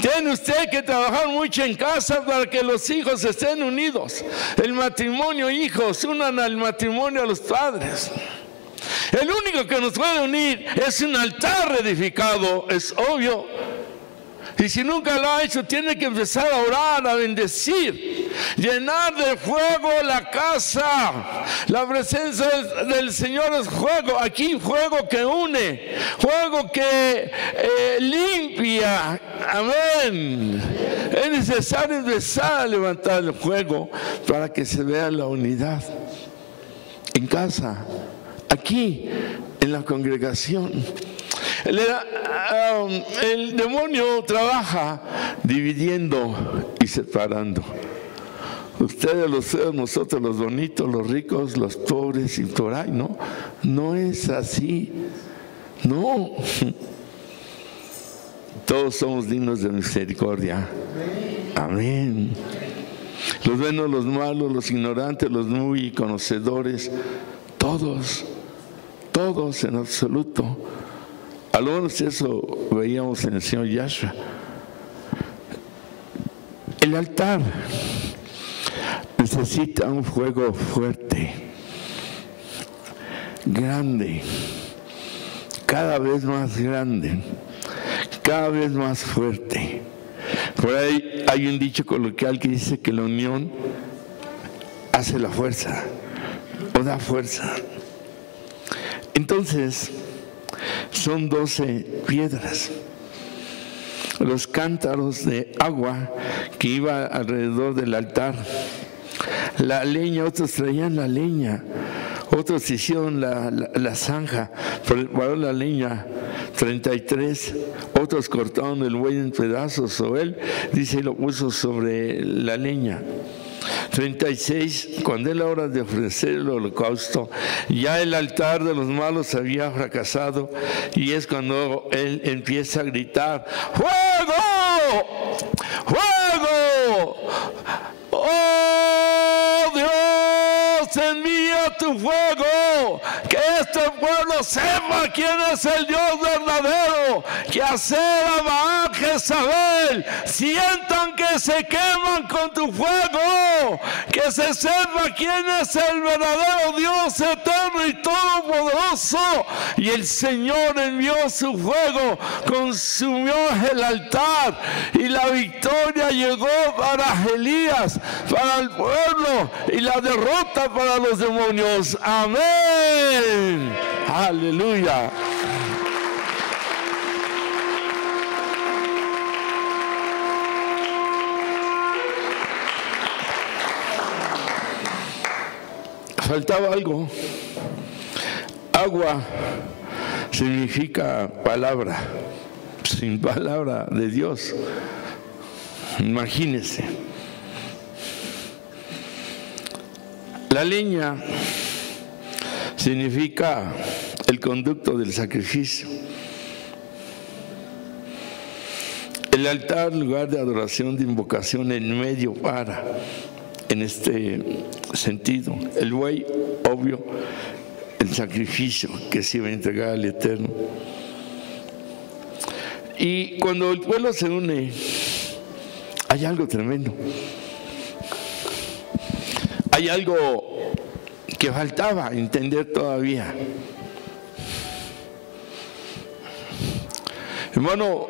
Tiene usted que trabajar mucho en casa para que los hijos estén unidos. El matrimonio, hijos, unan al matrimonio a los padres. El único que nos puede unir es un altar reedificado, es obvio. Y si nunca lo ha hecho, tiene que empezar a orar, a bendecir, llenar de fuego la casa. La presencia del Señor es fuego. Aquí fuego que une, fuego que limpia. Amén. Es necesario empezar a levantar el fuego para que se vea la unidad en casa, aquí en la congregación. El demonio trabaja dividiendo y separando. Ustedes los feos, nosotros los bonitos, los ricos, los pobres y por ahí, ¿no? No es así. No. Todos somos dignos de misericordia. Amén. Los buenos, los malos, los ignorantes, los muy conocedores, todos en absoluto. A lo menos eso veíamos en el Señor Yahshua. El altar necesita un fuego fuerte, grande, cada vez más grande, cada vez más fuerte. Por ahí hay un dicho coloquial que dice que la unión hace la fuerza, o da fuerza. Entonces, son 12 piedras. Los cántaros de agua que iba alrededor del altar. La leña, otros traían la leña, otros hicieron la zanja, prepararon la leña, 33, otros cortaron el buey en pedazos, o él, dice, lo puso sobre la leña. 36, cuando es la hora de ofrecer el holocausto, ya el altar de los malos había fracasado, y es cuando él empieza a gritar: ¡Fuego! ¡Fuego! ¡Oh Dios, envía tu fuego! Que este pueblo sepa quién es el Dios verdadero, que hacer a Baal Jezabel sientan que se queman con tu fuego, que se sepa quién es el verdadero Dios eterno y todopoderoso. Y el Señor envió su fuego, consumió el altar, y la victoria llegó para Elías, para el pueblo, y la derrota para los demonios. Amén. Aleluya. Faltaba algo. Agua significa palabra. Sin palabra de Dios, imagínense. La leña significa el conducto del sacrificio. El altar, lugar de adoración, de invocación, en medio para, en este sentido. El buey, obvio, el sacrificio que se iba a entregar al Eterno. Y cuando el pueblo se une, hay algo tremendo. Hay algo que faltaba entender todavía. Hermano,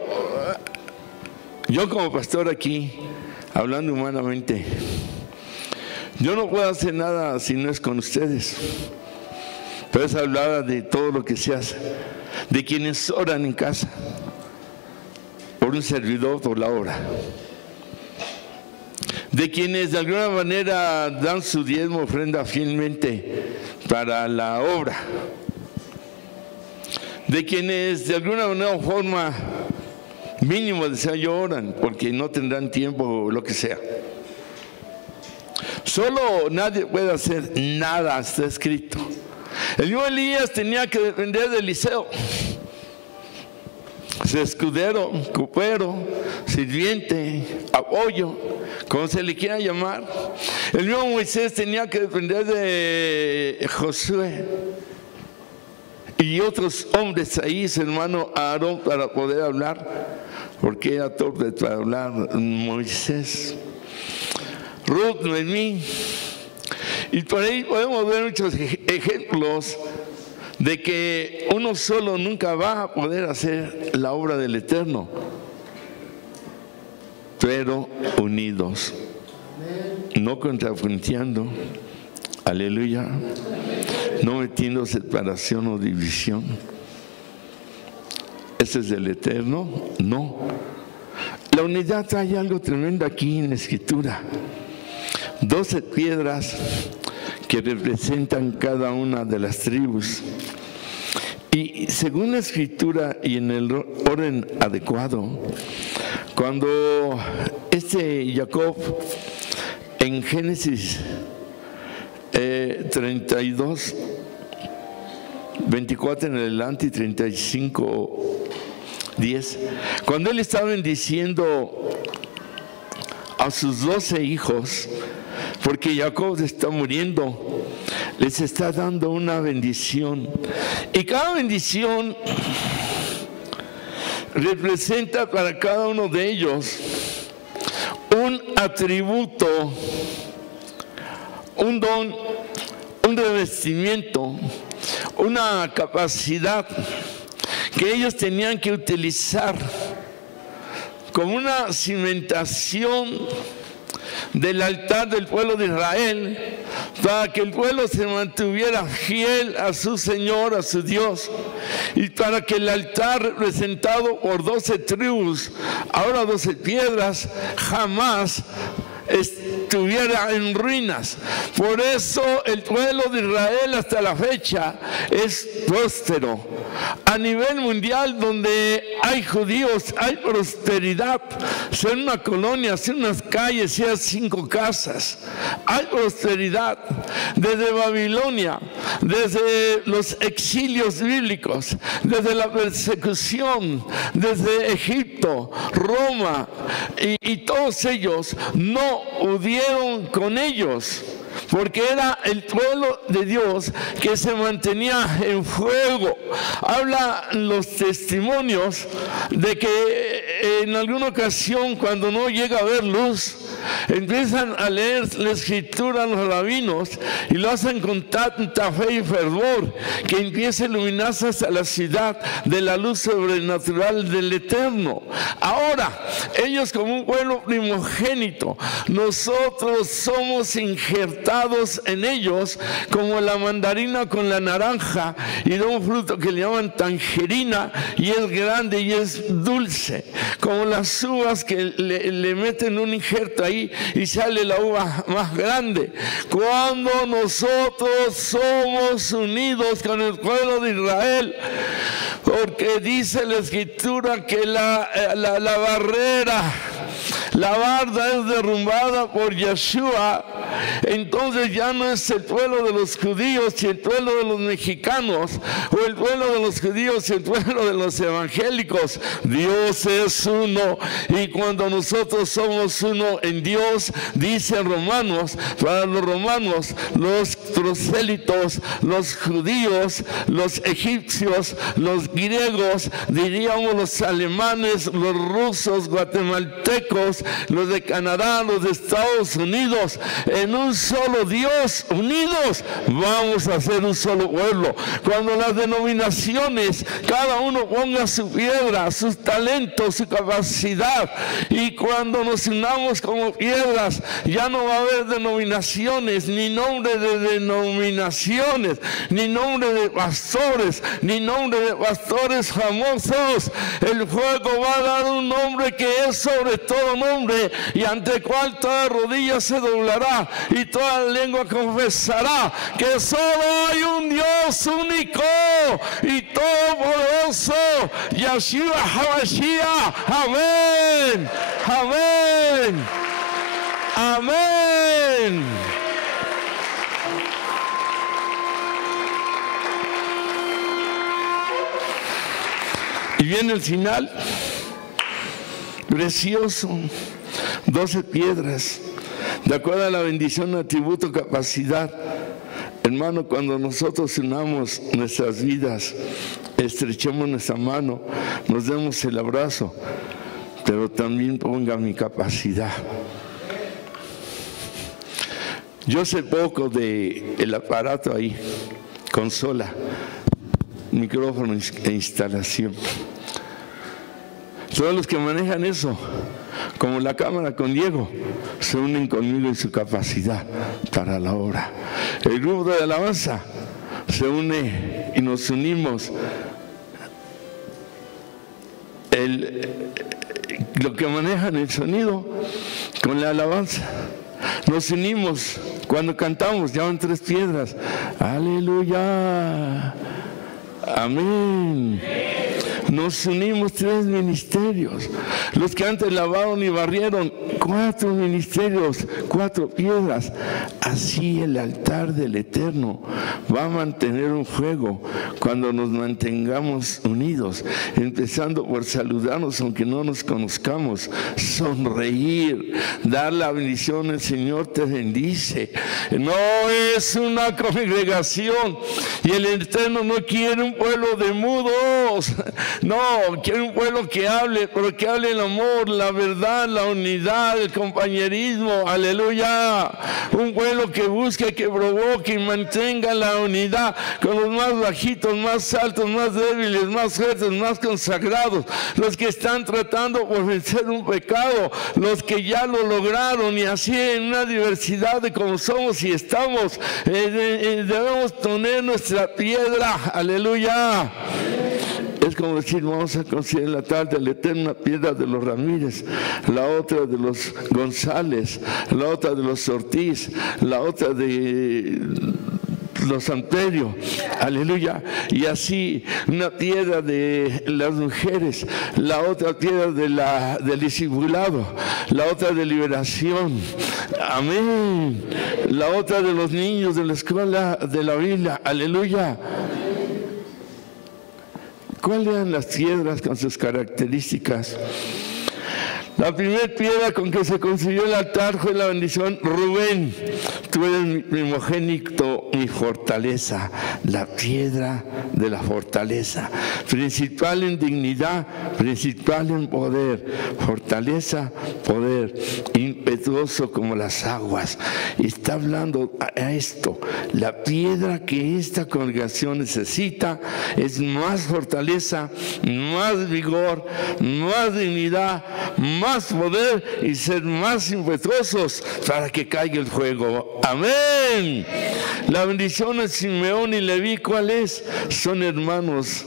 yo como pastor aquí, hablando humanamente, yo no puedo hacer nada si no es con ustedes. Pero es hablar de todo lo que se hace, de quienes oran en casa, por un servidor, por la obra, de quienes de alguna manera dan su diezmo, ofrenda fielmente para la obra, de quienes de alguna manera, forma mínimo de oran porque no tendrán tiempo o lo que sea. Solo nadie puede hacer nada, está escrito. El mismo Elías tenía que depender de Eliseo. Escudero, copero, sirviente, apoyo, como se le quiera llamar. El mismo Moisés tenía que depender de Josué y otros hombres ahí, su hermano Aarón, para poder hablar, porque era torpe para hablar Moisés. Ruth, Noemí, y por ahí podemos ver muchos ejemplos de que uno solo nunca va a poder hacer la obra del Eterno, pero unidos, no contrapunteando, aleluya, no metiendo separación o división. ¿Ese es del Eterno? No. La unidad, hay algo tremendo aquí en la Escritura. 12 piedras que representan cada una de las tribus. Y según la Escritura y en el orden adecuado, cuando Jacob en Génesis 32, 24 en adelante y 35, 10, cuando él estaba bendiciendo a sus 12 hijos, porque Jacob está muriendo, les está dando una bendición, y cada bendición representa para cada uno de ellos un atributo, un don, un revestimiento, una capacidad que ellos tenían que utilizar como una cimentación del altar del pueblo de Israel para que el pueblo se mantuviera fiel a su Señor, a su Dios, y para que el altar representado por 12 tribus, ahora 12 piedras, jamás estuviera en ruinas. Por eso el pueblo de Israel hasta la fecha es próspero. A nivel mundial, donde hay judíos, hay prosperidad. Sea una colonia, sea unas calles, sea 5 casas, hay prosperidad. Desde Babilonia, desde los exilios bíblicos, desde la persecución, desde Egipto, Roma, y todos ellos no pudieron con ellos, porque era el pueblo de Dios que se mantenía en fuego. Hablan los testimonios de que en alguna ocasión, cuando no llega a haber luz, empiezan a leer la escritura los rabinos y lo hacen con tanta fe y fervor que empieza a iluminarse hasta la ciudad de la luz sobrenatural del Eterno. Ahora, ellos como un pueblo primogénito, nosotros somos injertados en ellos como la mandarina con la naranja, y da un fruto que le llaman tangerina, y es grande y es dulce, como las uvas que le meten un injerto ahí y sale la uva más grande. Cuando nosotros somos unidos con el pueblo de Israel, porque dice la escritura que la barrera, la barda es derrumbada por Yeshua, entonces ya no es el pueblo de los judíos y el pueblo de los mexicanos, o el pueblo de los judíos y el pueblo de los evangélicos. Dios es uno, y cuando nosotros somos uno en Dios, dice Romanos, para los romanos, los prosélitos, los judíos, los egipcios, los griegos, diríamos los alemanes, los rusos, guatemaltecos, los de Canadá, los de Estados Unidos, en un solo Dios, unidos, vamos a ser un solo pueblo. Cuando las denominaciones, cada uno ponga su piedra, sus talentos, su capacidad, y cuando nos unamos como piedras, ya no va a haber denominaciones, ni nombre de denominaciones, ni nombre de pastores, ni nombre de pastores famosos. El fuego va a dar un nombre que es sobre todo nombre, y ante el cual toda rodilla se doblará y toda lengua confesará que solo hay un Dios único y todopoderoso, Yeshua HaMashiach. Amén, amén, amén. Y viene el final, precioso, 12 piedras, de acuerdo a la bendición, atributo, capacidad. Hermano, cuando nosotros unamos nuestras vidas, estrechemos nuestra mano, nos demos el abrazo, pero también ponga mi capacidad. Yo sé poco del aparato ahí, consola, micrófono e instalación. Todos los que manejan eso, como la cámara con Diego, se unen conmigo en su capacidad para la obra. El grupo de alabanza se une y nos unimos. Lo que manejan el sonido con la alabanza. Nos unimos cuando cantamos, llaman 3 piedras. Aleluya. Amén. Nos unimos 3 ministerios. Los que antes lavaron y barrieron, 4 ministerios, 4 piedras. Así el altar del Eterno va a mantener un fuego cuando nos mantengamos unidos, empezando por saludarnos aunque no nos conozcamos, sonreír, dar la bendición. El Señor te bendice. No es una congregación, y el Eterno no quiere un pueblo de mudos. No, quiero un pueblo que hable, pero que hable el amor, la verdad, la unidad, el compañerismo, aleluya. Un pueblo que busque, que provoque y mantenga la unidad con los más bajitos, más altos, más débiles, más fuertes, más consagrados, los que están tratando por vencer un pecado, los que ya lo lograron, y así en una diversidad de cómo somos y estamos, debemos tener nuestra piedra, aleluya. Es como decir, vamos a conseguir en la tarde la eterna piedra de los Ramírez, la otra de los González, la otra de los Ortiz, la otra de los Amperio, aleluya. Y así una piedra de las mujeres, la otra piedra del discipulado, la otra de liberación, amén, la otra de los niños de la escuela de la Biblia, aleluya. ¿Cuáles eran las piedras con sus características? La primera piedra con que se construyó el altar fue la bendición: Rubén, tú eres mi primogénito, mi fortaleza. La piedra de la fortaleza, principal en dignidad, principal en poder, fortaleza, poder, impetuoso como las aguas. Y está hablando a esto, la piedra que esta congregación necesita es más fortaleza, más vigor, más dignidad, más poder y ser más impetuosos para que caiga el fuego. Amén. La bendición de Simeón y Leví, ¿cuál es? Son hermanos.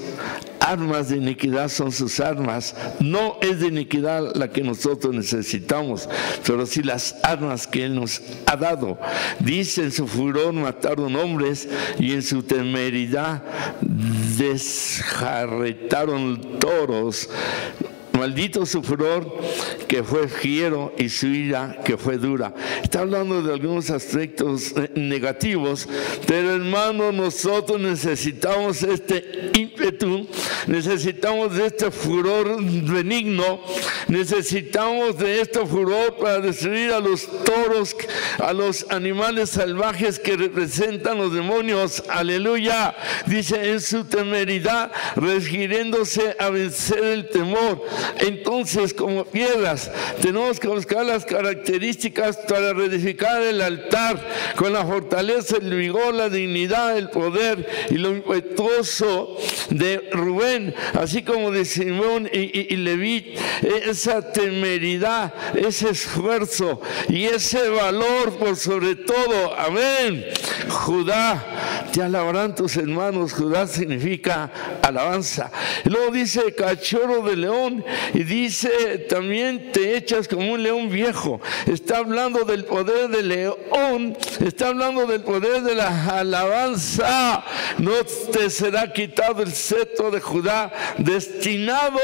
Armas de iniquidad son sus armas. No es de iniquidad la que nosotros necesitamos, pero sí las armas que Él nos ha dado. Dice: en su furor mataron hombres y en su temeridad desjarretaron toros. Maldito su furor, que fue fiero, y su ira, que fue dura. Está hablando de algunos aspectos negativos, pero hermano, nosotros necesitamos este ímpetu, necesitamos de este furor benigno, necesitamos de este furor para destruir a los toros, a los animales salvajes que representan los demonios. Aleluya. Dice: en su temeridad, refiriéndose a vencer el temor. Entonces, como piedras, tenemos que buscar las características para reedificar el altar con la fortaleza, el vigor, la dignidad, el poder y lo impetuoso de Rubén, así como de Simón y Leví. Esa temeridad, ese esfuerzo y ese valor por sobre todo. Amén. Judá, te alabarán tus hermanos. Judá significa alabanza. Y luego dice: cachorro de león. Y dice también: te echas como un león viejo. Está hablando del poder del león, está hablando del poder de la alabanza. No te será quitado el cetro de Judá, destinado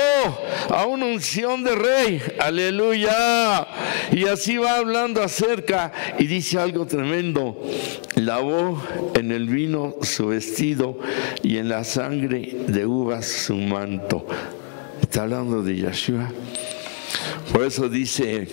a una unción de rey. Aleluya. Y así va hablando acerca, y dice algo tremendo: lavó en el vino su vestido y en la sangre de uvas su manto. Está hablando de Yeshua. Por eso dice: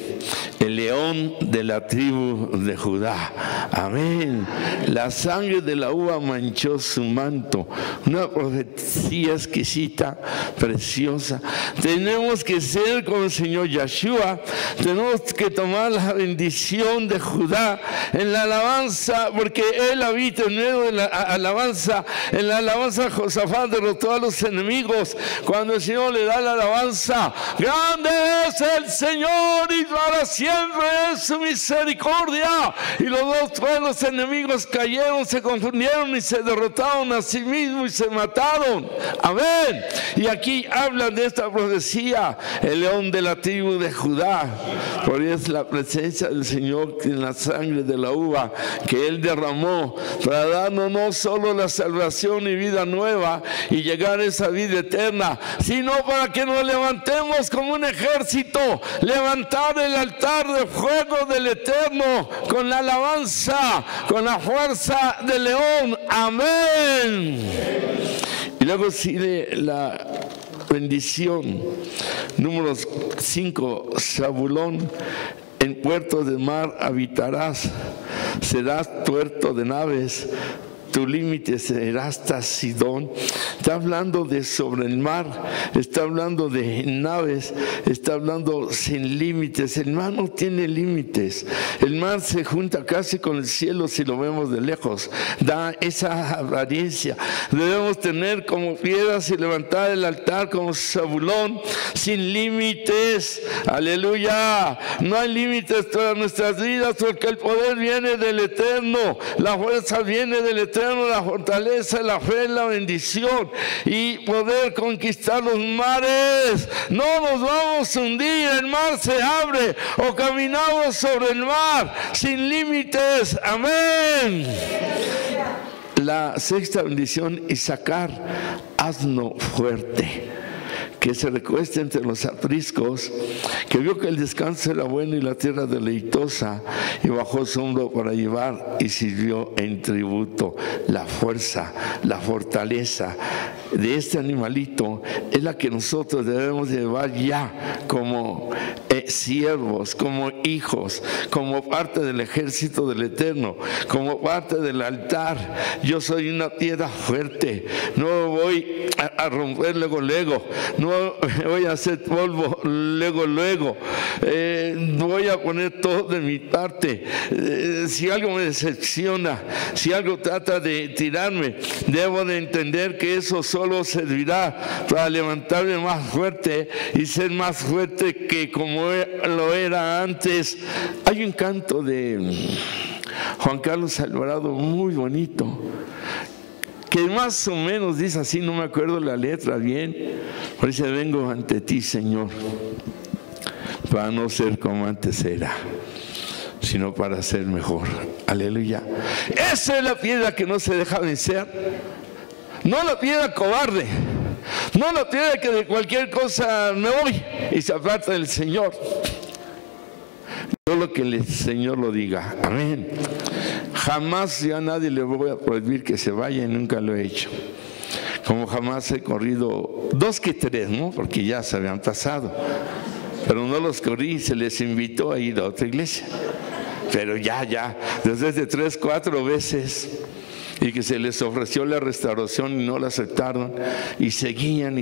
el león de la tribu de Judá. Amén. La sangre de la uva manchó su manto. Una profecía exquisita, preciosa. Tenemos que ser como el Señor Yeshua. Tenemos que tomar la bendición de Judá en la alabanza, porque Él habita en medio de la alabanza. En la alabanza, Josafat derrotó a los enemigos. Cuando el Señor le da la alabanza: grande es el Señor y para siempre es su misericordia. Y los dos pueblos enemigos cayeron, se confundieron y se derrotaron a sí mismos y se mataron. Amén. Y aquí hablan de esta profecía: el león de la tribu de Judá, porque es la presencia del Señor en la sangre de la uva que Él derramó para darnos no solo la salvación y vida nueva y llegar a esa vida eterna, sino para que nos levantemos como un ejército, levantar el altar de fuego del Eterno con la alabanza, con la fuerza del león. Amén. Y luego sigue la bendición. Número 5, Zabulón: en puertos de mar habitarás, serás puerto de naves, tu límite será hasta Sidón. Está hablando de sobre el mar, está hablando de naves, está hablando sin límites. El mar no tiene límites. El mar se junta casi con el cielo si lo vemos de lejos. Da esa apariencia. Debemos tener como piedras y levantar el altar como Zabulón, sin límites. Aleluya. No hay límites para nuestras vidas, porque el poder viene del Eterno, la fuerza viene del Eterno, la fortaleza, la fe, la bendición y poder conquistar los mares. No nos vamos a hundir, el mar se abre o caminamos sobre el mar sin límites. Amén. La sexta bendición, Isaacar, asno fuerte, que se recuesta entre los apriscos, que vio que el descanso era bueno y la tierra deleitosa, y bajó su hombro para llevar y sirvió en tributo. La fuerza, la fortaleza de este animalito es la que nosotros debemos llevar ya como siervos, como hijos, como parte del ejército del Eterno, como parte del altar. Yo soy una piedra fuerte, no voy a romper luego, no voy a hacer polvo luego, voy a poner todo de mi parte. Si algo me decepciona, si algo trata de tirarme, debo de entender que eso solo servirá para levantarme más fuerte y ser más fuerte que como lo era antes. Hay un canto de Juan Carlos Alvarado muy bonito, que más o menos dice así, no me acuerdo la letra bien, pero dice: vengo ante ti, Señor, para no ser como antes era, sino para ser mejor. Aleluya. Esa es la piedra que no se deja vencer, no la piedra cobarde, no la piedra que de cualquier cosa me voy y se aparta del Señor. Todo lo que el Señor lo diga. Amén. Jamás ya a nadie le voy a prohibir que se vaya, y nunca lo he hecho. Como jamás he corrido 2 que 3, ¿no? Porque ya se habían pasado. Pero no los corrí, se les invitó a ir a otra iglesia. Pero ya, desde 3, 4 veces. Y que se les ofreció la restauración y no la aceptaron, y seguían,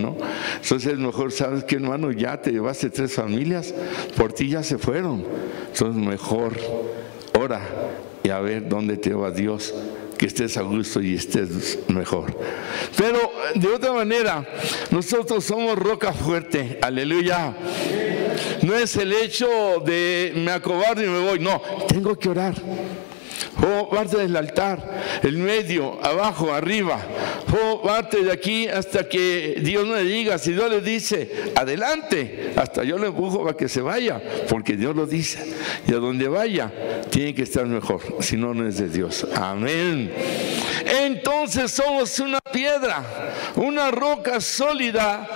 ¿no? Entonces mejor, ¿sabes qué, hermano? Ya te llevaste 3 familias, por ti ya se fueron. Entonces mejor ora y a ver dónde te va Dios, que estés a gusto y estés mejor. Pero de otra manera, nosotros somos roca fuerte. Aleluya. No es el hecho de me acobardo y me voy, no, tengo que orar. Parte del altar, el medio, abajo, arriba, parte de aquí hasta que Dios me diga. Si Dios le dice adelante, hasta yo le empujo para que se vaya, porque Dios lo dice, y a donde vaya tiene que estar mejor, si no, no es de Dios. Amén. Entonces somos una piedra, una roca sólida,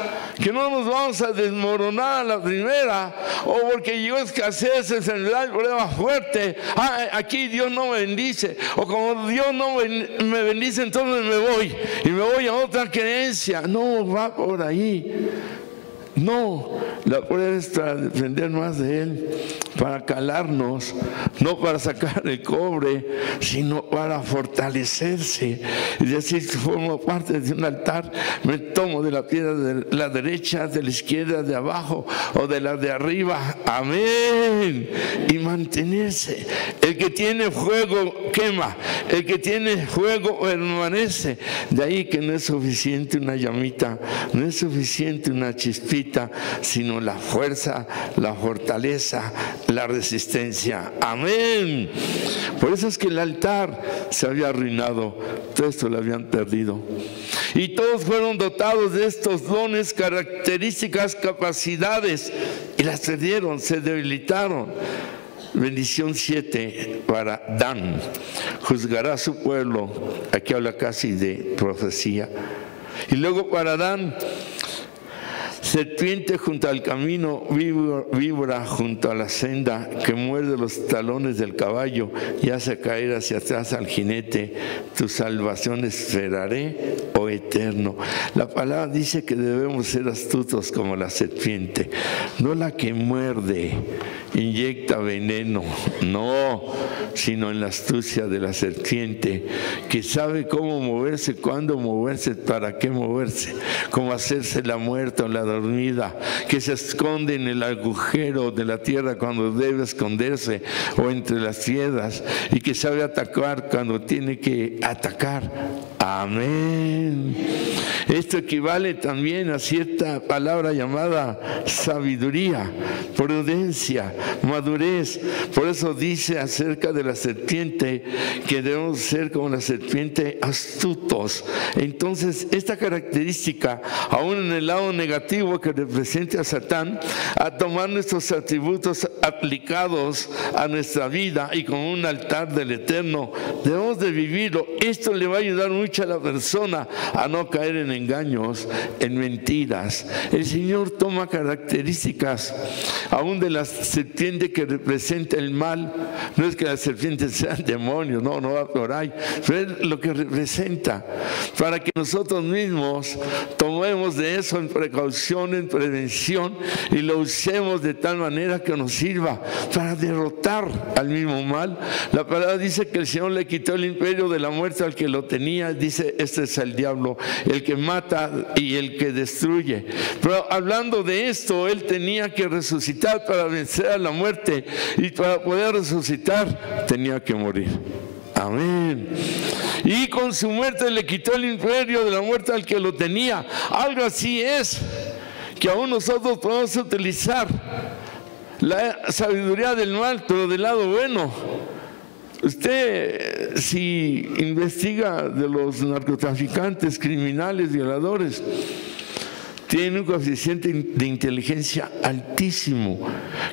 que no nos vamos a desmoronar a la primera, o porque llegó escasez, enfermedad, problema fuerte. Aquí Dios no me bendice, o como Dios no me bendice, entonces me voy a otra creencia. No va por ahí. No, la prueba es para depender más de Él, para calarnos, no para sacar el cobre, sino para fortalecerse. Y decir, si formo parte de un altar, me tomo de la piedra de la derecha, de la izquierda, de abajo o de la de arriba. Amén. Y mantenerse. El que tiene fuego quema, el que tiene fuego permanece. De ahí que no es suficiente una llamita, no es suficiente una chispita, sino la fuerza, la fortaleza, la resistencia. Amén. Por eso es que el altar se había arruinado, todo esto lo habían perdido. Y todos fueron dotados de estos dones, características, capacidades, y las perdieron, se debilitaron. Bendición 7 para Dan: juzgará a su pueblo. Aquí habla casi de profecía. Y luego para Dan: serpiente junto al camino, víbora junto a la senda, que muerde los talones del caballo y hace caer hacia atrás al jinete. Tu salvación esperaré, oh Eterno. La palabra dice que debemos ser astutos como la serpiente, no la que muerde, inyecta veneno, no, sino en la astucia de la serpiente, que sabe cómo moverse, cuándo moverse, para qué moverse, cómo hacerse la muerta o la dormida, que se esconde en el agujero de la tierra cuando debe esconderse o entre las piedras, y que sabe atacar cuando tiene que atacar. Amén. Esto equivale también a cierta palabra llamada sabiduría, prudencia, madurez. Por eso dice acerca de la serpiente que debemos ser como la serpiente, astutos. Entonces, esta característica, aún en el lado negativo que representa a Satán, a tomar nuestros atributos aplicados a nuestra vida y con un altar del Eterno, debemos de vivirlo. Esto le va a ayudar mucho a la persona a no caer en engaños, en mentiras. El Señor toma características aún de la serpiente que representa el mal. No es que la serpiente sea el demonio, no va por ahí, pero es lo que representa, para que nosotros mismos tomemos de eso en precaución, en prevención, y lo usemos de tal manera que nos sirva para derrotar al mismo mal. La palabra dice que el Señor le quitó el imperio de la muerte al que lo tenía. Dice, este es el diablo, el que mata y el que destruye. Pero hablando de esto, él tenía que resucitar para vencer a la muerte, y para poder resucitar tenía que morir. Amén. Y con su muerte le quitó el imperio de la muerte al que lo tenía. Algo así es que aún nosotros podemos utilizar la sabiduría del mal, pero del lado bueno. Usted, si investiga de los narcotraficantes, criminales, violadores, tienen un coeficiente de inteligencia altísimo.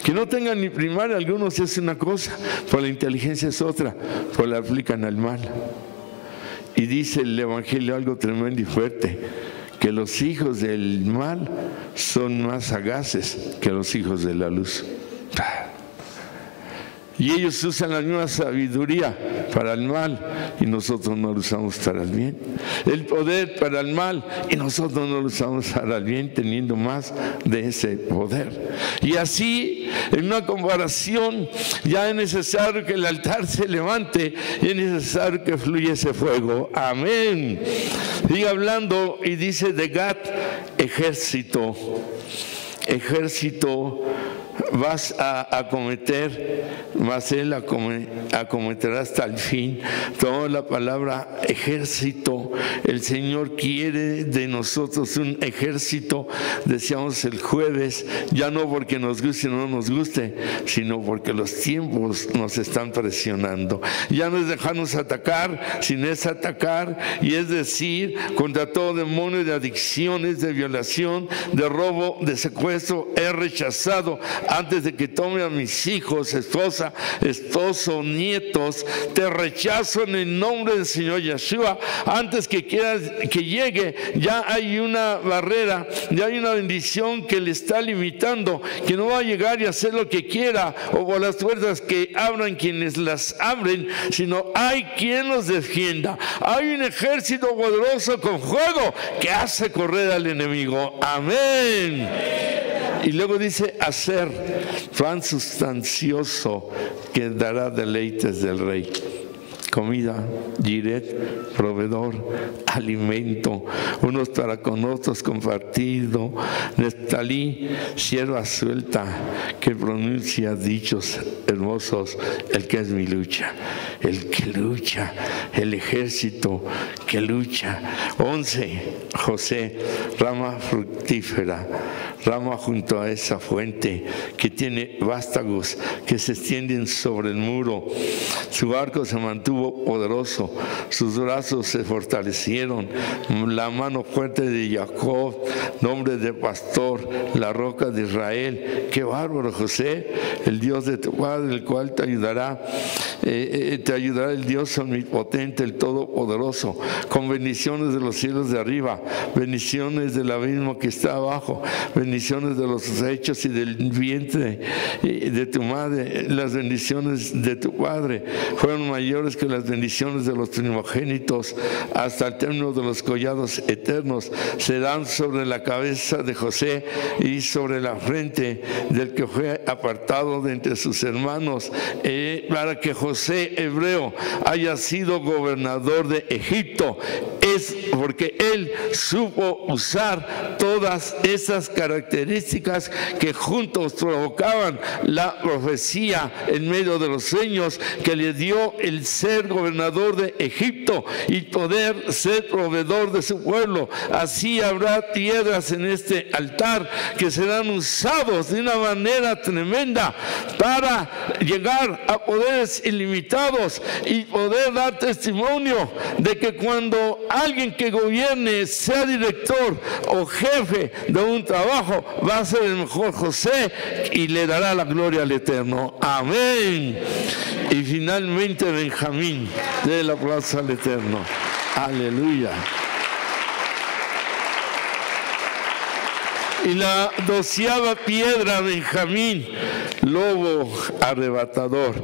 Que no tengan ni primaria, algunos es una cosa, pero la inteligencia es otra, pues la aplican al mal. Y dice el Evangelio algo tremendo y fuerte, que los hijos del mal son más sagaces que los hijos de la luz. Y ellos usan la misma sabiduría para el mal y nosotros no lo usamos para el bien. El poder para el mal y nosotros no lo usamos para el bien, teniendo más de ese poder. Y así, en una comparación, ya es necesario que el altar se levante y es necesario que fluya ese fuego. Amén. Sigue hablando y dice de Gad, ejército. Ejército vas a acometer, mas él acometerá hasta el fin. Toda la palabra ejército, el Señor quiere de nosotros un ejército. Decíamos el jueves, ya no porque nos guste o no nos guste, sino porque los tiempos nos están presionando. Ya no es dejarnos atacar, sino es atacar, y es decir, contra todo demonio de adicciones, de violación, de robo, de secuestro, he rechazado antes de que tome a mis hijos, esposa, esposo, nietos. Te rechazo en el nombre del Señor Yeshua. Antes que quieras que llegue, ya hay una barrera, ya hay una bendición que le está limitando, que no va a llegar y hacer lo que quiera, o por las puertas que abran quienes las abren, sino hay quien los defienda. Hay un ejército poderoso con fuego que hace correr al enemigo. Amén. Y luego dice hacer, pan sustancioso que dará deleites del rey. Comida, Jiret, proveedor, alimento, unos para con otros compartido. Neftalí, sierva suelta, que pronuncia dichos hermosos, el que es mi lucha, el que lucha, el ejército que lucha. 11, José, rama fructífera, rama junto a esa fuente que tiene vástagos que se extienden sobre el muro. Su arco se mantuvo poderoso, sus brazos se fortalecieron, la mano fuerte de Jacob, nombre de pastor, la roca de Israel. Qué bárbaro, José, el Dios de tu padre, el cual te ayudará. te ayudará el Dios omnipotente, el Todopoderoso, con bendiciones de los cielos de arriba, bendiciones del abismo que está abajo, bendiciones de los hechos y del vientre de tu madre. Las bendiciones de tu padre fueron mayores que las bendiciones de los primogénitos, hasta el término de los collados eternos. Serán sobre la cabeza de José y sobre la frente del que fue apartado de entre sus hermanos, para que José hebreo haya sido gobernador de Egipto. Es porque él supo usar todas esas características que juntos provocaban la profecía en medio de los sueños, que le dio el ser gobernador de Egipto y poder ser proveedor de su pueblo. Así habrá piedras en este altar que serán usados de una manera tremenda para llegar a poderes ilimitados y poder dar testimonio de que cuando alguien que gobierne, sea director o jefe de un trabajo, va a ser el mejor José y le dará la gloria al Eterno. Amén. Y finalmente Benjamín, de la plaza al Eterno. Aleluya. Y la 12ª piedra, Benjamín, lobo arrebatador,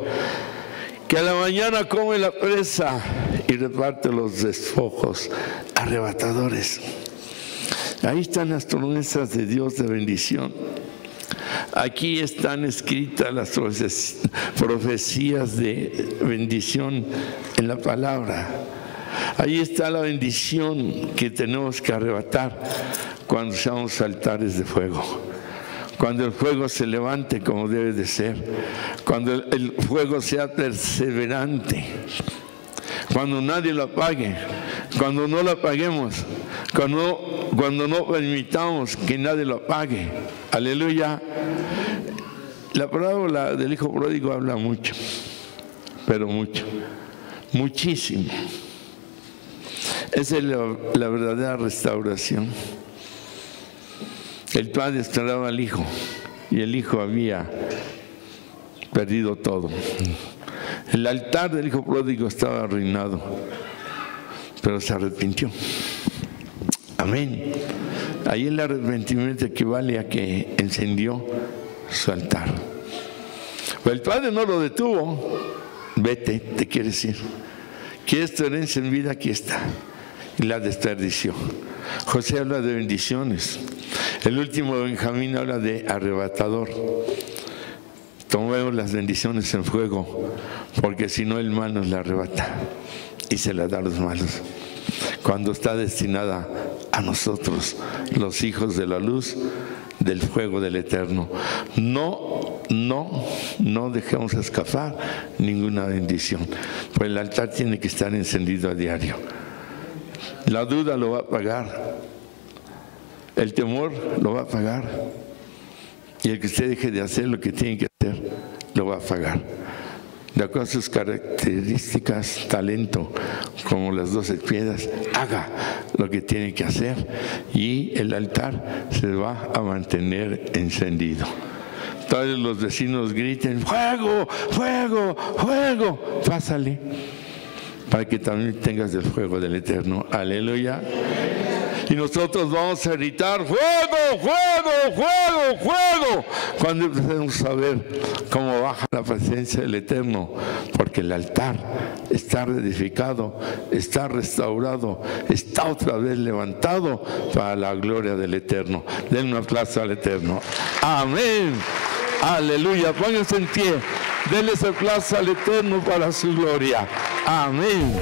que a la mañana come la presa y reparte los despojos, arrebatadores. Ahí están las promesas de Dios de bendición. Aquí están escritas las profecías de bendición en la palabra. Ahí está la bendición que tenemos que arrebatar cuando seamos altares de fuego. Cuando el fuego se levante como debe de ser. Cuando el fuego sea perseverante. Cuando nadie lo apague. Cuando no lo apaguemos. Cuando no permitamos que nadie lo apague. Aleluya. La parábola del hijo pródigo habla mucho. Pero mucho. Muchísimo. Esa es la verdadera restauración. El padre esperaba al hijo y el hijo había perdido todo. El altar del hijo pródigo estaba arruinado, pero se arrepintió. Amén. Ahí el arrepentimiento equivale a que encendió su altar. Pero el padre no lo detuvo. Vete, te quieres ir. ¿Quieres tu herencia en vida? Aquí está. Y la desperdició. José habla de bendiciones. El último Benjamín habla de arrebatador. Tomemos las bendiciones en fuego, porque si no el mal nos la arrebata y se la da a los malos. Cuando está destinada a nosotros, los hijos de la luz, del fuego del Eterno. No dejemos escapar ninguna bendición. Pues el altar tiene que estar encendido a diario. La duda lo va a pagar. El temor lo va a pagar. Y el que usted deje de hacer lo que tiene que hacer, lo va a pagar. De acuerdo a sus características, talento, como las 12 piedras, haga lo que tiene que hacer y el altar se va a mantener encendido. Todos los vecinos griten, ¡fuego, fuego, fuego! Pásale, para que también tengas el fuego del Eterno. Aleluya. Y nosotros vamos a gritar, ¡fuego, fuego, fuego, fuego! Cuando empecemos a ver cómo baja la presencia del Eterno, porque el altar está reedificado, está restaurado, está otra vez levantado para la gloria del Eterno. Den un aplauso al Eterno. Amén. Aleluya. Pónganse en pie. Denles aplauso al Eterno para su gloria. Amén.